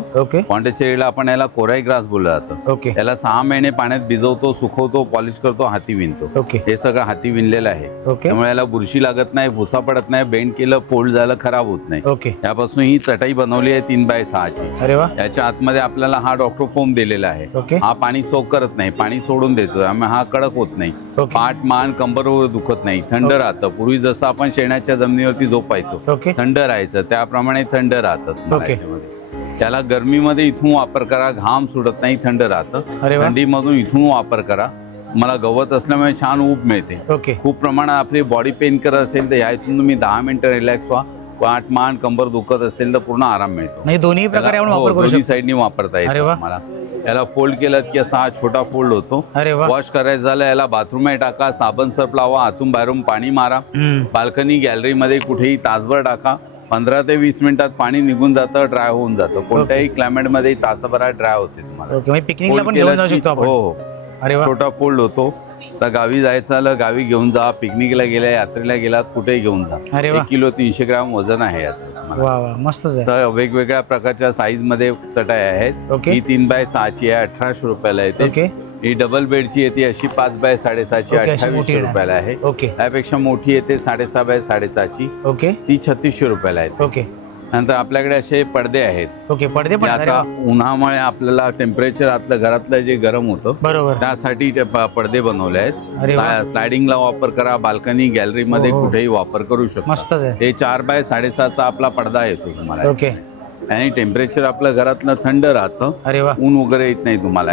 पॉंडिचेरीला आपण याला कोराई ग्रास बोललं जातं. याला 6 महिने पाण्यात भिजवतो, सुकवतो, पॉलिश करतो, हाती विणतो. हे सगळं हाती विणलेलं आहे. त्यामुळे याला बुरशी लागत नाही, भुसा पडत नाही, बेंड केलं, फोल्ड झालं, खराब होत नाही. यापासून ही चटाई बनवली आहे 3x6ची. याच्या आतमध्ये आपल्याला हा डॉक्टर फोम दिलेला आहे. हा पाणी सोक करत नाही, पाणी सोडून देतो. त्यामुळे हा कडक होत नाही. पाठ, मान, कंबर दुखत नाही, थंड राहतं. पूर्वी जसं आपण शेणाच्या जमिनीवरती झोपायचो, थंड राहायचं, त्याप्रमाणे थंड राहतं. त्याला गरमीमध्ये इथून वापर करा, घाम सुटत नाही, थंड राहतं. थंडीमधून इथून वापर करा. मला गवत असल्यामुळे छान ऊब मिळते. खूप प्रमाणात आपली बॉडी पेन करत असेल तर यातून तुम्ही 10 मिनिटं रिलॅक्स व्हा. पाठ, मान, कंबर दुखत असेल तर पूर्ण आराम मिळतो. दोन्ही प्रकारे आपण वापर करू शकतो. दोन्ही साईडनी वापरता येतो मला. याला फोल्ड केलं की असा हा छोटा फोल्ड होतो. वॉश करायचं झालं याला बाथरूममध्ये टाका, साबण सर्फ लावा, आतून बाहेरून पाणी मारा. बाल्कनी, गॅलरीमध्ये कुठेही तासभर टाका. 15 ते 20 मिनिटात पाणी निघून जातं, ड्राय होऊन जातं. कोणत्याही क्लायमेटमध्ये तासाभरात ड्राय होते तुम्हाला. पिकनिकला पण घेऊन जाऊ शकतो आपण. हो, छोटा फोल्ड होतो. तर गावी जायचं आलं, गावी घेऊन जा. पिकनिकला गेल्या, यात्रेला गेलात, कुठेही घेऊन जा. 1 किलो 300 ग्राम वजन आहे याचं. मस्त. वेगवेगळ्या प्रकारच्या साईज मध्ये चटाई आहेत. ही 3x6ची आहे, 1800 रुपयाला येते. ही डबल बेडची येते अशी 5x6.5ची 2800 रुपयाला आहे. त्यापेक्षा मोठी येते 6.5x6.5ची. ती 3600 रुपयाला आहे. नंतर आपल्याकडे असे पडदे आहेत. पडदे पण आता उन्हामुळे आपल्याला टेम्परेचर आतलं घरातलं जे गरम होतं त्यासाठी पडदे बनवले आहेत. स्लायडिंगला वापर करा, बाल्कनी, गॅलरीमध्ये कुठेही वापर करू शकतो. हे 4x7.5चा आपला पडदा येतो तुम्हाला. आणि टेम्परेचर आपलं घरातलं थंड राहतं, ऊन वगैरे येत नाही तुम्हाला.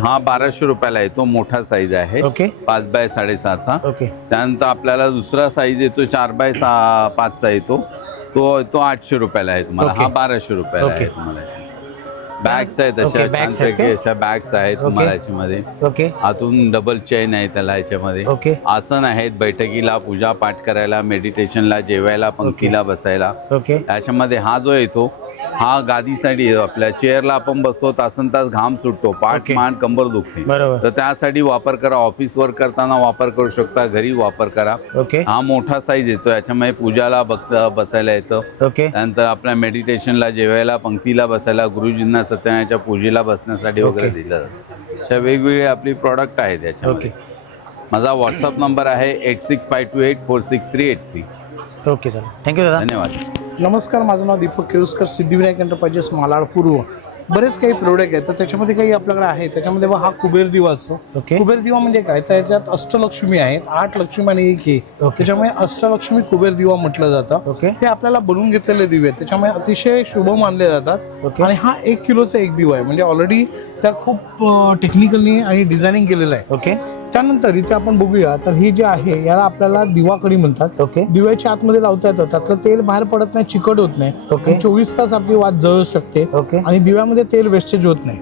हा 1200 रुपयाला येतो, मोठा साईज आहे 5x6.5चा. त्यानंतर आपल्याला दुसरा साईज येतो 4x5चा येतो, तो 800 रुपयाला आहे तुम्हाला. हा 1200 रुपयाला आहे तुम्हाला. बॅग्स आहेत अशा छानपैकी, अशा बॅग्स आहेत तुम्हाला याच्यामध्ये. आतून डबल चेन आहे त्याला याच्यामध्ये. आसन आहेत बैठकीला, पूजा पाठ करायला, मेडिटेशनला, जेवायला, पंक्तीला बसायला. याच्यामध्ये हा जो येतो हा गादीसाठी येतो. आपल्या चेअरला आपण बसतो, तासन तास घाम सुटतो, पाठ, मान, कंबर दुखते. तर त्यासाठी वापर करा. ऑफिस वर्क करताना वापर करू शकता, घरी वापर करा. हा मोठा साईज येतो. याच्यामध्ये पूजाला बसायला येतं. त्यानंतर आपल्या मेडिटेशनला, जेवायला, पंक्तीला बसायला, गुरुजींना सत्यनारायणच्या पूजेला बसण्यासाठी वगैरे दिलं जातं. अशा वेगवेगळे आपली प्रॉडक्ट आहेत याच्यामध्ये. माझा व्हॉट्सअप नंबर आहे 8652846383. ओके सर, थँक्यू दादा. धन्यवाद. नमस्कार, माझं नाव दीपक केळुसकर, सिद्धिविनायक एंटरप्राइजेस मालाड पूर्व. बरेच काही प्रोडक्ट आहेत, तर त्याच्यामध्ये काही आपल्याकडे आहे. त्याच्यामध्ये हा कुबेर दिवा असतो. कुबेर दिवा म्हणजे काय, तर याच्यात अष्टलक्ष्मी आहेत, 8 लक्ष्मी आणि 1 आहे. त्याच्यामुळे अष्टलक्ष्मी कुबेर दिवा म्हटलं जातं. हे आपल्याला बनवून घेतलेले दिवे आहेत, त्याच्यामुळे अतिशय शुभ मानले जातात. आणि हा 1 किलोचा एक दिवा आहे, म्हणजे ऑलरेडी त्या खूप टेक्निकली आणि डिझायनिंग केलेलं आहे. त्यानंतर इथे आपण बघूया, तर ही जी आहे याला आपल्याला दिवाकडी म्हणतात. दिव्याच्या आतमध्ये लावता येतं, त्यातलं तेल बाहेर पडत नाही, चिकट होत नाही. 24 तास आपली वात जळू शकते आणि दिव्यामध्ये तेल वेस्टेज होत नाही.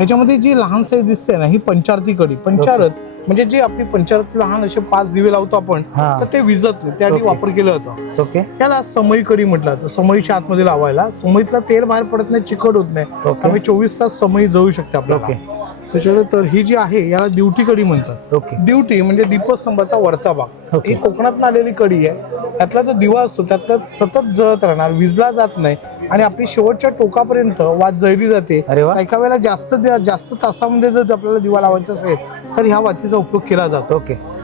याच्यामध्ये जी लहान साईज दिसते ना, ही पंचारती कडी. पंचारत म्हणजे जी आपली पंचारत लहान असे 5 दिवे लावतो आपण, तर ते विजत नाही, त्यासाठी वापर केला जातो. याला समई कडी म्हटलं जातं. समईच्या आतमध्ये लावायला, समईतला तेल बाहेर पडत नाही, चिकट होत नाही, त्यामुळे 24 तास समई जळू शकते आपल्याला. त्याच्यानंतर ही जी आहे याला दिवटी कडी म्हणतात. दिवटी म्हणजे दीपस्तंभाचा वरचा भाग. ही कोकणातून आलेली कडी आहे. यातला जो दिवा असतो त्यातला सतत जळत राहणार, विजला जात नाही आणि आपली शेवटच्या टोकापर्यंत वात जळली जाते. एका वेळेला जास्त तासामध्ये जर आपल्याला दिवा लावायचा असेल तर ह्या वातीचा उपयोग केला जातो.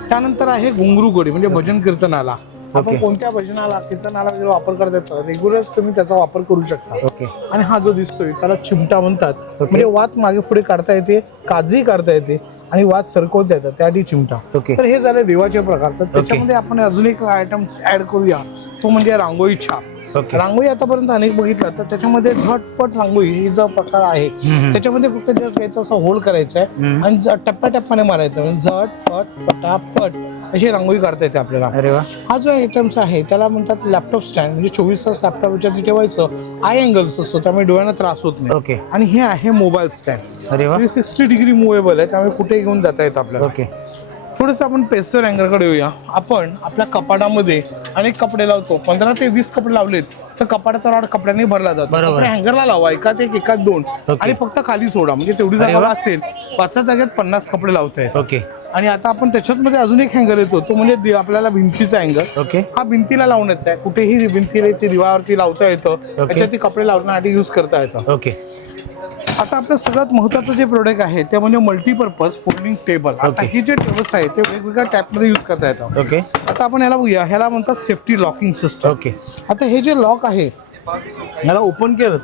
त्यानंतर आहे घुंगरू कडी, म्हणजे भजन कीर्तनाला. आपण कोणत्या भजनाला कीर्तनाला जो वापर करता येतो, रेग्युलर तुम्ही त्याचा वापर करू शकता. आणि हा जो दिसतोय त्याला चिमटा म्हणतात. म्हणजे वात मागे पुढे काढता येते, काजही काढता येते आणि वात सरकवता येतात, त्यासाठी चिमटा. तर हे झाले देवाचे प्रकार. तर त्याच्यामध्ये आपण अजून एक आयटम ऍड करूया, तो म्हणजे रांगोळी छाप. रांगोळी आतापर्यंत अनेक बघितला, तर त्याच्यामध्ये झटपट रांगोळी ही जो प्रकार आहे त्याच्यामध्ये फक्त जस्ट याचा असा होल्ड करायचा आहे आणि टप्प्याटप्प्याने मारायचं. झटपट पटापट अशी रांगोळी काढता येते आपल्याला. हा जो आयटम्स आहे त्याला म्हणतात लॅपटॉप स्टँड. म्हणजे 24 तास लॅपटॉप याच्यात ठेवायचं. आय अँगल्स असतो, त्यामुळे डोळ्यांना त्रास होत नाही. आणि हे आहे मोबाईल स्टँड. 360 डिग्री मुव्हेबल आहे, त्यामुळे कुठेही घेऊन जाता येतं आपल्याला. थोडंसं आपण पेस्टर अँगलकडे येऊया. आपण आपल्या कपाटामध्ये अनेक कपडे लावतो, 15 ते 20 कपडे लावलेत तर कपाटाचा रॉड कपड्याने भरला जातो. हँगरला लावा, एकात एक एकात 2 आणि फक्त खाली सोडा, म्हणजे तेवढी जागा वाचेल. 5 जागेत 50 कपडे लावताय. आणि आता आपण त्याच्यामध्ये अजून एक हँगर येतो, तो म्हणजे आपल्याला भिंतीचा हँगर. हा भिंतीला लावण्याचा आहे, कुठेही भिंतीला दिवावरती लावता येतं, त्याच्यात कपडे लावण्यासाठी यूज करता येतं. आता आपलं सगळ्यात महत्त्वाचं जे प्रोडक्ट आहे ते म्हणजे मल्टीपर्पज फोल्डिंग टेबल. आता हे जे टेबल्स आहेत ते वेगवेगळ्या टाईपमध्ये यूज करता येतात. आता आपण याला बघूया, ह्याला म्हणतात सेफ्टी लॉकिंग सिस्टम. आता हे जे लॉक आहे याला ओपन केलं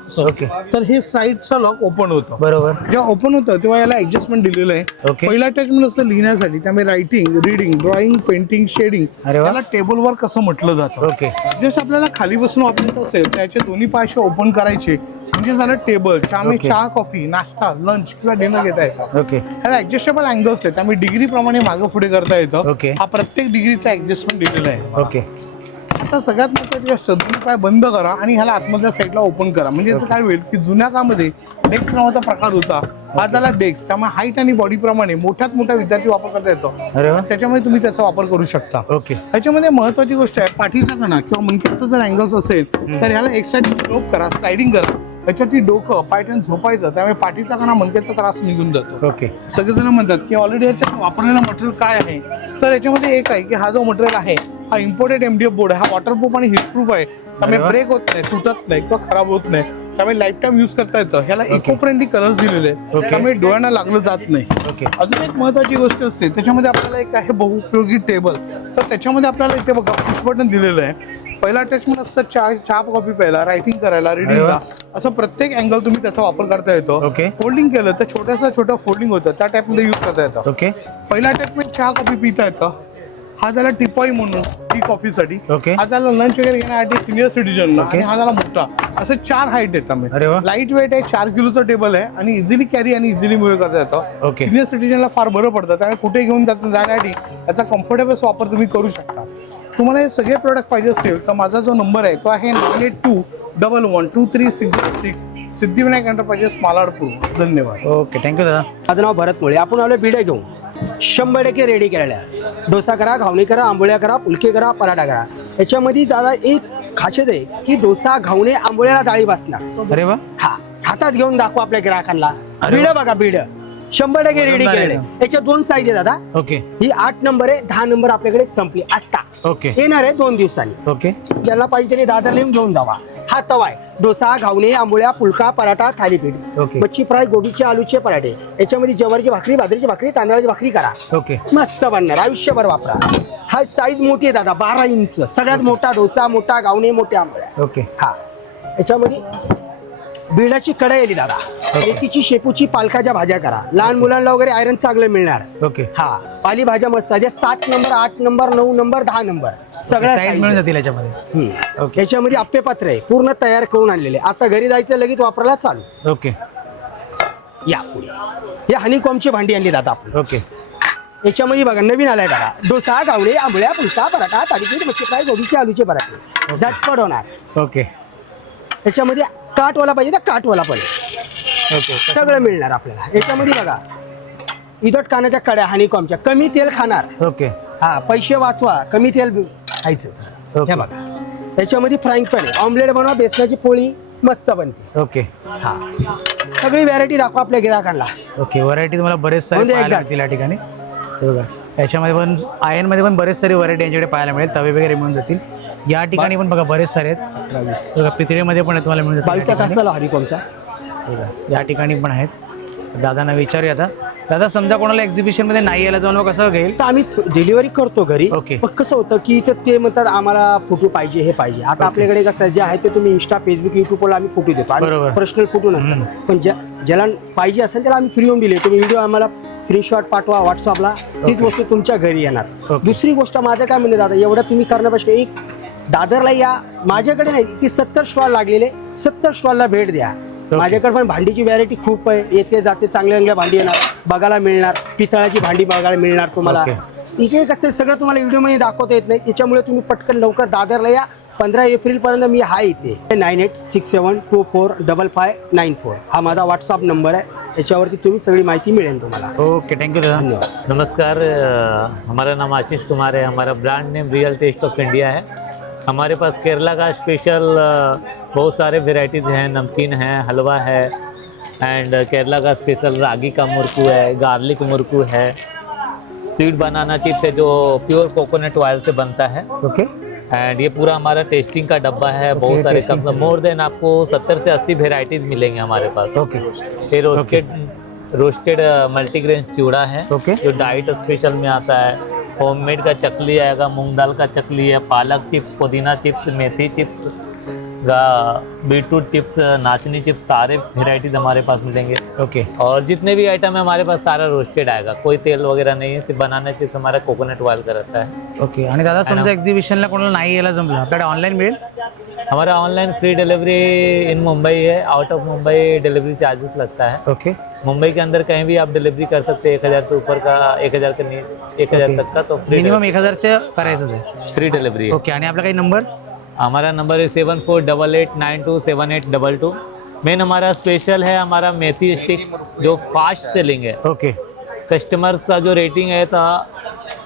तर हे साईडचं लॉक ओपन होतं. बरोबर. जेव्हा ओपन होतं तेव्हा याला ऍडजस्टमेंट दिलेलं आहे. पहिला अटॅचमेंट असतं लिहिण्यासाठी, त्यामुळे writing, reading, drawing, painting, shading याला टेबलवर कसं म्हटलं जातं. जस्ट आपल्याला खाली बसून वापरायचं असेल त्याचे दोन्ही पाय प्रॉपर करायचे म्हणजे झालं टेबल. त्यामुळे चहा, कॉफी, नाश्ता, लंच किंवा डिनर घेता येतं. ह्याला ऍडजस्टेबल अँगल्स आहे, त्यामुळे डिग्री प्रमाणे मागं पुढे करता येतं. हा प्रत्येक डिग्रीचा ऍडजस्टमेंट दिलेला आहे. आता सगळ्यात महत्त्वाची गोष्ट, दोन्ही पाय बंद करा आणि ह्याला आतमधल्या साईडला ओपन करा. म्हणजे याचं काय होईल की जुन्या काळामध्ये डेस्क नावाचा प्रकार होता, हा झाला डेस्क. त्यामुळे हाईट आणि बॉडी प्रमाणे मोठ्यात मोठा विद्यार्थी वापर करता येतो. त्याच्यामुळे तुम्ही त्याचा वापर करू शकता. ह्याच्यामध्ये महत्त्वाची गोष्ट आहे, पाठीचा कणा किंवा मणक्याचा जर अँगल्स असेल तर ह्याला एक साईड स्लोप करा, स्लायडिंग करा. त्याच्यात डोकं पायटन झोपायचं, त्यामुळे पाठीचा कणा मणक्याचा त्रास निघून जातो. सगळेजण म्हणतात की ऑलरेडी याच्यात वापरलेलं मटेरियल काय आहे, तर याच्यामध्ये एक आहे की हा जो मटेरियल आहे हा इम्पोर्टेड MDF बोर्ड आहे. हा वॉटरप्रूफ आणि हिटप्रूफ आहे, त्यामुळे ब्रेक होत नाही, तुटत नाही किंवा खराब होत नाही, त्यामुळे लाईफ टाईम यूज करता येतं. ह्याला इको फ्रेंडली कलर्स दिलेले आहेत, त्यामुळे डोळ्यांना लागलं जात नाही. अजून एक महत्त्वाची गोष्ट असते, त्याच्यामध्ये आपल्याला एक आहे बहुउपयोगी टेबल. तर त्याच्यामध्ये आपल्याला इथे बघा पुश बटन दिलेलं आहे. पहिला अटॅचमेंट असतं चहा कॉफी प्यायला, रायटिंग करायला, रिडिंगला, असं प्रत्येक अँगल तुम्ही त्याचा वापर करता येतो. फोल्डिंग केलं तर छोटं फोल्डिंग होतं, त्या टाईपमध्ये यूज करता येतं. पहिला अटॅचमेंट चहा कॉफी पिता येतं. हा झाला टिपॉई म्हणून टी कॉफीसाठी. हा झाला लंच वगैरे घेण्यासाठी सिनियर सिटीजन. आणि हा झाला मोठा. असं 4 हाईट आहेत. त्यामुळे लाईट वेट आहे, 4 किलोचं टेबल आहे आणि इझिली कॅरी आणि इझिली मूव्ह करता येतं. सिनियर सिटीजनला फार बरं पडतं, त्यामुळे कुठे घेऊन जाण्यासाठी याचा कम्फर्टेबल वापर तुम्ही करू शकता. तुम्हाला हे सगळे प्रोडक्ट पाहिजे असेल तर माझा जो नंबर आहे तो आहे 9821123606, सिद्धिविनायक एंटरप्राइजेस मालाडपूर. धन्यवाद. थँक्यू दादा. माझं नाव भरत मुळे. आपण आलो बिड्या घेऊन 100% रेडी केलेल्या. डोसा करा, घावणी करा, आंबोळ्या करा, फुलके करा, पराठा करा. याच्यामध्ये दादा एक खासियत आहे की डोसा, घावणे, आंबोळ्याला डाळी बसणार. अरे वा. हा, हातात घेऊन दाखवा आपल्या ग्राहकांना. बिड बघा, बिड 100% रेडी केलेले. याच्या 2 साईज आहे दादा. ही 8 नंबर आहे, 10 नंबर आपल्याकडे संपली आता. ओके. येणार आहे 2 दिवसांनी. ओके. ज्याला पाहिजे त्यांनी दादरला येऊन घेऊन जावा. हा तवा आहे. डोसा, घावणे, आंबोळ्या, पुलका, पराठा, थालीपीठ, ओके. मच्छी फ्राय, गोबीचे, आलूचे पराठे, याच्यामध्ये ज्वारीची भाकरी, बाजरीची भाकरी, तांदळाची भाकरी करा. ओके. मस्त बनणार, आयुष्यभर वापरा. हा साईज मोठी आहे दादा, 12 इंच, सगळ्यात मोठा डोसा, मोठा घावणे, मोठ्या आंबोळ्या. ओके. हा याच्यामध्ये बिडाची कढई आली दादा, मेथीची, शेपूची, पालकाच्या भाज्या करा. लहान मुलांना वगैरे आयरन चांगलं मिळणार. ओके. हा पालेभाज्या मस्त आहे, 7 नंबर, 8 नंबर, 9 नंबर, 10 नंबर सगळ्या साईज size मिळून आहे. जातील याच्यामध्ये. ओके. याच्यामध्ये आप्पे पात्र आहे, पूर्ण तयार करून आणलेले. आता घरी जायचं लगेच वापरायला चालू. ओके. या पुढे हे हनीकॉमची भांडी आणली दादा आपण. ओके. याच्यामध्ये बघा नवीन आलाय दादा, डोसा, घावणे, आंबोळ्या, पुलका, पराठा, थालीपीठ, मच्छी फ्राय, गोबीचे, आलूचे पराठे, झटपट होणार. ओके. याच्यामध्ये काठवाला पाहिजे तर काठवाला पण ओके. सगळं मिळणार आपल्याला. याच्यामध्ये बघा विदट कानाच्या कड्या हनीकॉमच्या, कमी तेल खाणार. ओके. हा पैसे वाचवा, कमी तेल खायचं. हे बघा याच्यामध्ये फ्राईंग पॅन आहे, ऑमलेट बनवा, बेसनाची पोळी मस्त बनते. ओके. हा सगळी व्हरायटी दाखवा आपल्या गिराकांना. ओके. व्हरायटी तुम्हाला बरेच सारे म्हणजे पाहायला एकदाच. मिळतील या ठिकाणी. हे बघा याच्यामध्ये पण आयनमध्ये पण बरेच सारे व्हरायटी यांच्याकडे पाहायला मिळेल. तवे वगैरे मिळून जातील. या ठिकाणी पण बघा बरेच सारे आहेत. 28 बघा पितळेमध्ये पण तुम्हाला मिळून जातील. 22चा तासला हनीकॉमचा. या ठिकाणी पण आहेत. दादांना विचारूया आता. दादा समजा कोणाला एक्झिबिशन मध्ये नाही यायला जाऊन कसं घेईल? तर आम्ही डिलिव्हरी करतो घरी. ओके. पण कसं होतं की ते म्हणतात आम्हाला फोटो पाहिजे, हे पाहिजे. आता आपल्याकडे कसं आहे, जे आहे ते तुम्ही इंस्टा, फेसबुक, युट्यूबला आम्ही फोटो देतो. बरोबर. पर्सनल फोटो नसतात, पण ज्याला पाहिजे असेल त्याला आम्ही फ्री होम दिले. तुम्ही व्हिडिओ आम्हाला स्क्रीनशॉट पाठवा व्हॉट्सअपला, तीच वस्तू तुमच्या घरी येणार. दुसरी गोष्ट माझं काय म्हणणे दादा, एवढं तुम्ही करण्यापेक्षा एक दादरला या, माझ्याकडे नाही इथे 70 स्टॉल लागलेले, 70 स्टॉलला भेट द्या. माझ्याकडे पण भांडीची व्हरायटी खूप आहे, येते जाते चांगल्या चांगल्या भांडी येणार बघायला मिळणार. पितळाची भांडी बघायला मिळणार तुम्हाला. इथे कसं सगळं तुम्हाला व्हिडिओमध्ये दाखवता येत नाही, त्याच्यामुळे तुम्ही पटकन लवकर दादरला या. 15 एप्रिलपर्यंत मी आहे इथे. 9867245594 हा माझा व्हॉट्सअप नंबर आहे. याच्यावरती तुम्ही सगळी माहिती मिळेल तुम्हाला. ओके. थँक्यू दादा. धन्यवाद. नमस्कार, हमारा नाम आशीष कुमार है. हमारा brand name real taste of India है. हमारे पास केरला का स्पेशल बहुत सारे वेराइटीज़ हैं. नमकीन है, हलवा है, एंड केरला का स्पेशल रागी का मुरकू है, गार्लिक मुरकू है, स्वीट बनाना चिप्स है जो प्योर कोकोनट ऑयल से बनता है. ओके. एंड ये पूरा हमारा टेस्टिंग का डब्बा है. बहुत सारे कम से मोर देन आपको 70 से 80 वेराइटीज़ मिलेंगे हमारे पास. ओके. ये रोस्टेड मल्टीग्रेन चूड़ा है. ओके. जो डाइट स्पेशल में आता है. होममेड का चकली आएगा, मूंग दाल का चकली है, पालक चिप्स, पुदीना चिप्स, मेथी चिप्स, बीटरूट चिप्स, नाचनी चिप्स, सारे वेराइटीज़ हमारे पास मिलेंगे. ओके. और जितने भी आइटम है हमारे पास सारा रोस्टेड आएगा, कोई तेल वगैरह नहीं है. सिर्फ बनाना चिप्स हमारा कोकोनट ऑयल का रहता है. ओके. आणि दादा समजा एक्झिबिशनला कोणाला नाही यायला जमलं, आपल्याकडे ऑनलाईन मिळेल? हमारा online free delivery in Mumbai है. Out of Mumbai delivery charges लगता है. ओके. मुंबई के अंदर कहीं भी आप डिलीवरी कर सकते हैं. 1000 से ऊपर का, 1000 के नहीं, 1000 तक का तो फ्री. मिनिमम 1000चे करायचं आहे. Free delivery. ओके. आणि आपला काही नंबर? हमारा नंबर है 7488927822. मेन हमारा स्पेशल है हमारा मेथी स्टिक जो फास्ट सेलिंग है. ओके. कस्टमर्स का जो रेटिंग है तो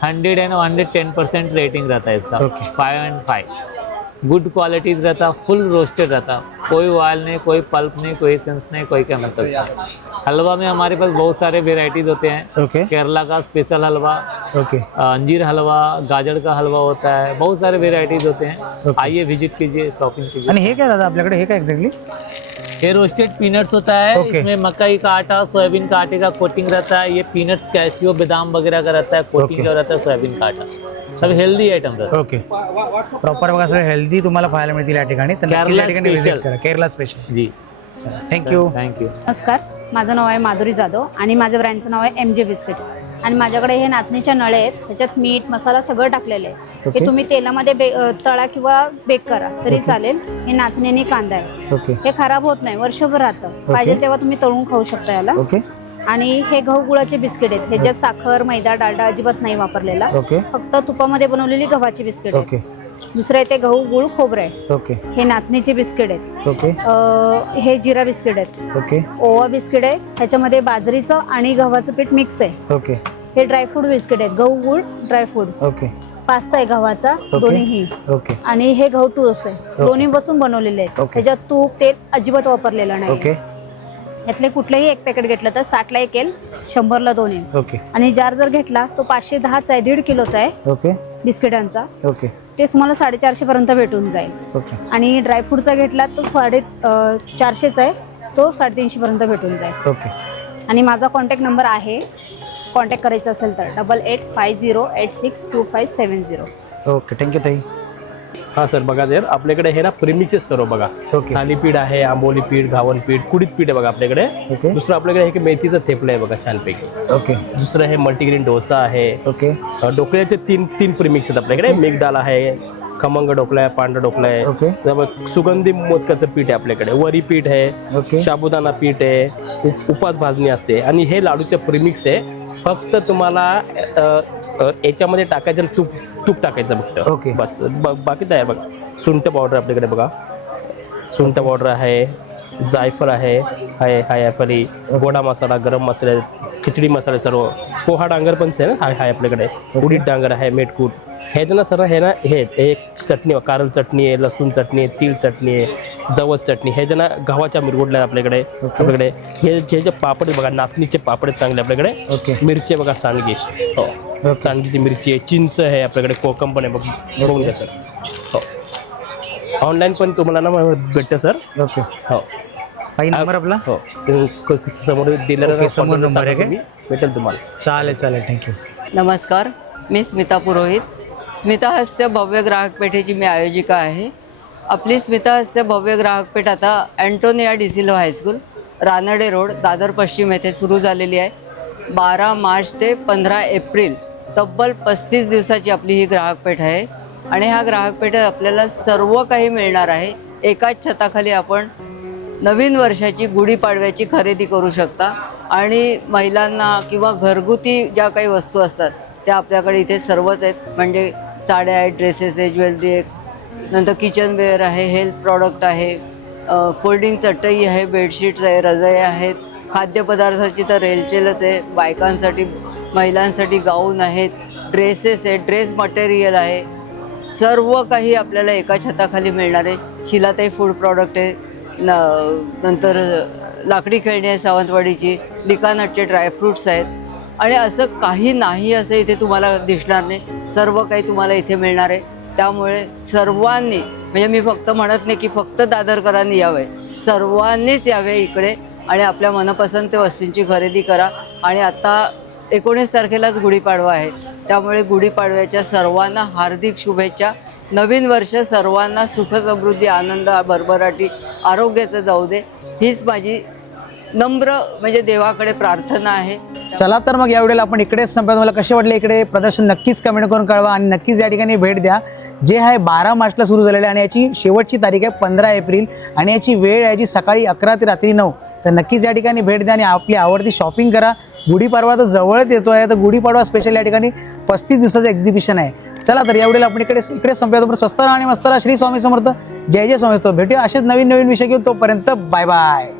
100 एंड 110% रेटिंग रहता है इसका. 5 and 5 गुड क्वालिटीज रहता, फुल रोस्टेड रहता, कोई ऑयल नहीं, कोई पल्प नहीं, कोई सेंस नहीं, कोई केमिकल नहीं. हलवा में हमारे पास बहुत सारे वेराइटीज़ होते हैं. ओके. केरला का स्पेशल हलवा, ओके. अंजीर हलवा, गाजर का हलवा होता है. बहुत सारे वेराइटीज़ होते हैं. आइए विजिट कीजिए, शॉपिंग कीजिए. आणि हे काय दादा आपल्याकडे, हे काय एक्झॅक्टली? ये रोस्टेड पीनट्स होता है. इसमें मकई का आटा, सोयाबीन का आटे का कोटिंग रहता है. ये पीनट्स, कैशियो, बादाम वगैरह का रहता है. कोटिंग का रहता है सोयाबीन का आटा. सब हेल्दी आइटम रहता है. ओके. प्रॉपर बघा सगळं हेल्दी तुम्हाला पाहायला मिळतील या ठिकाणी. तर नक्की या ठिकाणी visit करा. केरला स्पेशल. जी. थँक्यू. थँक्यू. नमस्कार, माझं नाव आहे माधुरी जाधव आणि माझ्या ब्रँडचं नाव आहे MJ बिस्किट. आणि माझ्याकडे हे नाचणीच्या नळे आहेत, त्याच्यात मीठ मसाला सगळं टाकलेलं आहे. ओके. हे तुम्ही तेलामध्ये तळा किंवा बेक करा तरी चालेल. हे नाचणी आणि कांदा आहे. ओके. हे खराब होत नाही, वर्षभर राहतं. पाहिजे तेव्हा तुम्ही तळून खाऊ शकता याला. ओके. आणि हे गहू गुळाचे बिस्किट आहेत. ह्याच्यात साखर, मैदा, डालडा अजिबात नाही वापरलेला. ओके. फक्त तुपामध्ये बनवलेली गव्हाची बिस्किट ओके. आहे. दुसरं आहे ते गहू गुळ खोबरं आहे. ओके. हे नाचणीचे बिस्किट आहेत. ओके. हे जिरा बिस्किट आहेत. ओके. ओवा बिस्किट आहे, ह्याच्यामध्ये बाजरीचं आणि गव्हाचं पीठ मिक्स आहे. ओके. हे ड्रायफ्रूट बिस्किट आहेत, गहू गुळ ड्रायफ्रूट. ओके. पास्ता आहे गव्हाचा, दोन्हीही. ओके. आणि हे गहू टूस आहे, दोन्ही बसून बनवलेले आहेत. ओके. ह्याच्यात तूप तेल अजिबात वापरलेलं नाही. ओके. यातले कुठलेही एक पॅकेट घेतलं तर 60ला एक येईल, 100ला 2 येईल. ओके आणि जार जर घेतला तो 510चा आहे, 1.5 किलोचा आहे ओके बिस्किटांचा. ओके ते तुम्हाला 450 पर्यंत भेटून जाईल. ओके आणि ड्रायफ्रूटचा घेतला तो 450चा आहे, तो 350 पर्यंत भेटून जाईल. ओके. आणि माझा कॉन्टॅक्ट नंबर आहे, कॉन्टॅक्ट करायचा असेल तर 8850862570. ओके थँक्यू ताई. हां सर, बघा जर आपल्याकडे हे ना प्रेमिक्सच सर्व बघा. ओके. थालीपीठ आहे, आंबोली पीठ, घावन पीठ, कुडीत पीठ आहे बघा आपल्याकडे. ओके. दुसरं आपल्याकडे हे मेथीचं थेपलं आहे बघा छानपैकी. ओके. दुसरं हे मल्टीग्रेन डोसा आहे. ओके. ढोकळ्याचे तीन प्रीमिक्स आहेत आपल्याकडे. मिग डाळ आहे, खमंग ढोकळा आहे, पांढरा ढोकळा आहे. ओके. त्यामुळे सुगंधी मोदकाचं पीठ आहे आपल्याकडे, वरी पीठ आहे, ओके. साबुदाणा पीठ आहे, उपास भाजणी असते. आणि हे लाडूचे प्रीमिक्स आहे. फक्त तुम्हाला याच्यामध्ये टाकायचं तूप टाकायचं फक्त. ओके. बस बाकी तयार बघा. सुंठ पावडर आपल्याकडे बघा, सुंठ पावडर आहे, जायफळ आहे, जायफळी, गोडा मसाला, गरम मसाले, खिचडी मसाले सर्व. पोहा डांगर पण आहे ना, आहे आपल्याकडे. उडीद डांगर आहे, मेटकूट. ह्याचं ना सर्व हे ना हे एक चटणी, कारल चटणी आहे, लसूण चटणी आहे, तीळ चटणी आहे, जवस चटणी. हे जे ना गव्हाच्या मिरगुडल्या आपल्याकडे. हे जे पापड बघा, नाचणीचे पापड आहेत चांगले आपल्याकडे. ओके. मिरची बघा, सांडगी. हो, सांडगीची मिरची आहे, चिंच आहे आपल्याकडे, कोकम पण आहे बघून घ्या सर. हो, ऑनलाईन पण तुम्हाला ना भेटतं सर. ओके. हो. काही नंबर आपला? हो, समोर दिलेला समोर नंबर आहे का? भेटेल तुम्हाला. चालेल चालेल थँक्यू. नमस्कार, मी स्मिता पुरोहित. स्मिता हास्य भव्य ग्राहक पेठेची मी आयोजिका आहे. आपली स्मिता हास्य भव्य ग्राहक पेठ आता Antonia D'Silva high school, Ranade road, Dadar पश्चिम येथे सुरू झालेली आहे. 12 मार्च ते 15 एप्रिल तब्बल 35 दिवसाची आपली ही ग्राहक पेठ आहे. आणि ह्या ग्राहक पेठेत आपल्याला सर्व काही मिळणार आहे. एकाच छताखाली आपण नवीन वर्षाची, गुढीपाडव्याची खरेदी करू शकता. आणि महिलांना किंवा घरगुती ज्या काही वस्तू असतात त्या आपल्याकडे इथे सर्वच आहेत. म्हणजे साड्या आहेत, ड्रेसेस आहे, ज्वेलरी आहे, नंतर किचनवेअर आहे, हेल्थ प्रॉडक्ट आहे, फोल्डिंग चटई आहे, बेडशीट्स आहे, रजाई आहेत, खाद्यपदार्थाची तर रेलचेलच आहे. बायकांसाठी, महिलांसाठी गाऊन आहेत, ड्रेसेस आहे, ड्रेस मटेरियल आहे. सर्व काही आपल्याला एका छताखाली मिळणार आहे. शिलाताई फूड प्रॉडक्ट आहे, नंतर लाकडी खेळणी आहे सावंतवाडीची, लिकानटचे ड्रायफ्रूट्स आहेत. आणि असं काही नाही असं इथे तुम्हाला दिसणार नाही. सर्व काही तुम्हाला इथे मिळणार आहे. त्यामुळे सर्वांनी, म्हणजे मी फक्त म्हणत नाही की फक्त दादरकरांनी यावे, सर्वांनीच यावे इकडे आणि आपल्या मनपसंत वस्तूंची खरेदी करा. आणि आता 19 तारखेलाच गुढीपाडवा आहे, त्यामुळे गुढीपाडव्याच्या सर्वांना हार्दिक शुभेच्छा. नवीन वर्ष सर्वांना सुख, समृद्धी, आनंद, भरभराटी, आरोग्याचं जाऊ दे, हीच माझी नम्र म्हणजे देवाकडे प्रार्थना आहे. चला तर मग यावेळेला आपण इकडेच संपत. मला कसे वाटले इकडे प्रदर्शन नक्कीच कमेंट करून कळवा आणि नक्कीच या ठिकाणी भेट द्या. जे आहे 12 मार्चला सुरू झालेलं आहे आणि याची शेवटची तारीख आहे 15 एप्रिल आणि याची वेळ याची सकाळी 11 ते रात्री 9. तर नक्कीच या ठिकाणी भेट द्या आणि आपली आवडती शॉपिंग करा. गुढीपाडवा तर जवळच येतो आहे, तर गुढीपाडवा स्पेशल या ठिकाणी 35 दिवसाचं एक्झिबिशन आहे. चला तर यावेळेला आपण इकडे संपूया. पण स्वस्त राहा आणि मस्त राहा. श्री स्वामी समर्थ. जय जय स्वामी समर्थ. भेटूया असेच नवीन विषय घेऊन. तोपर्यंत बाय बाय.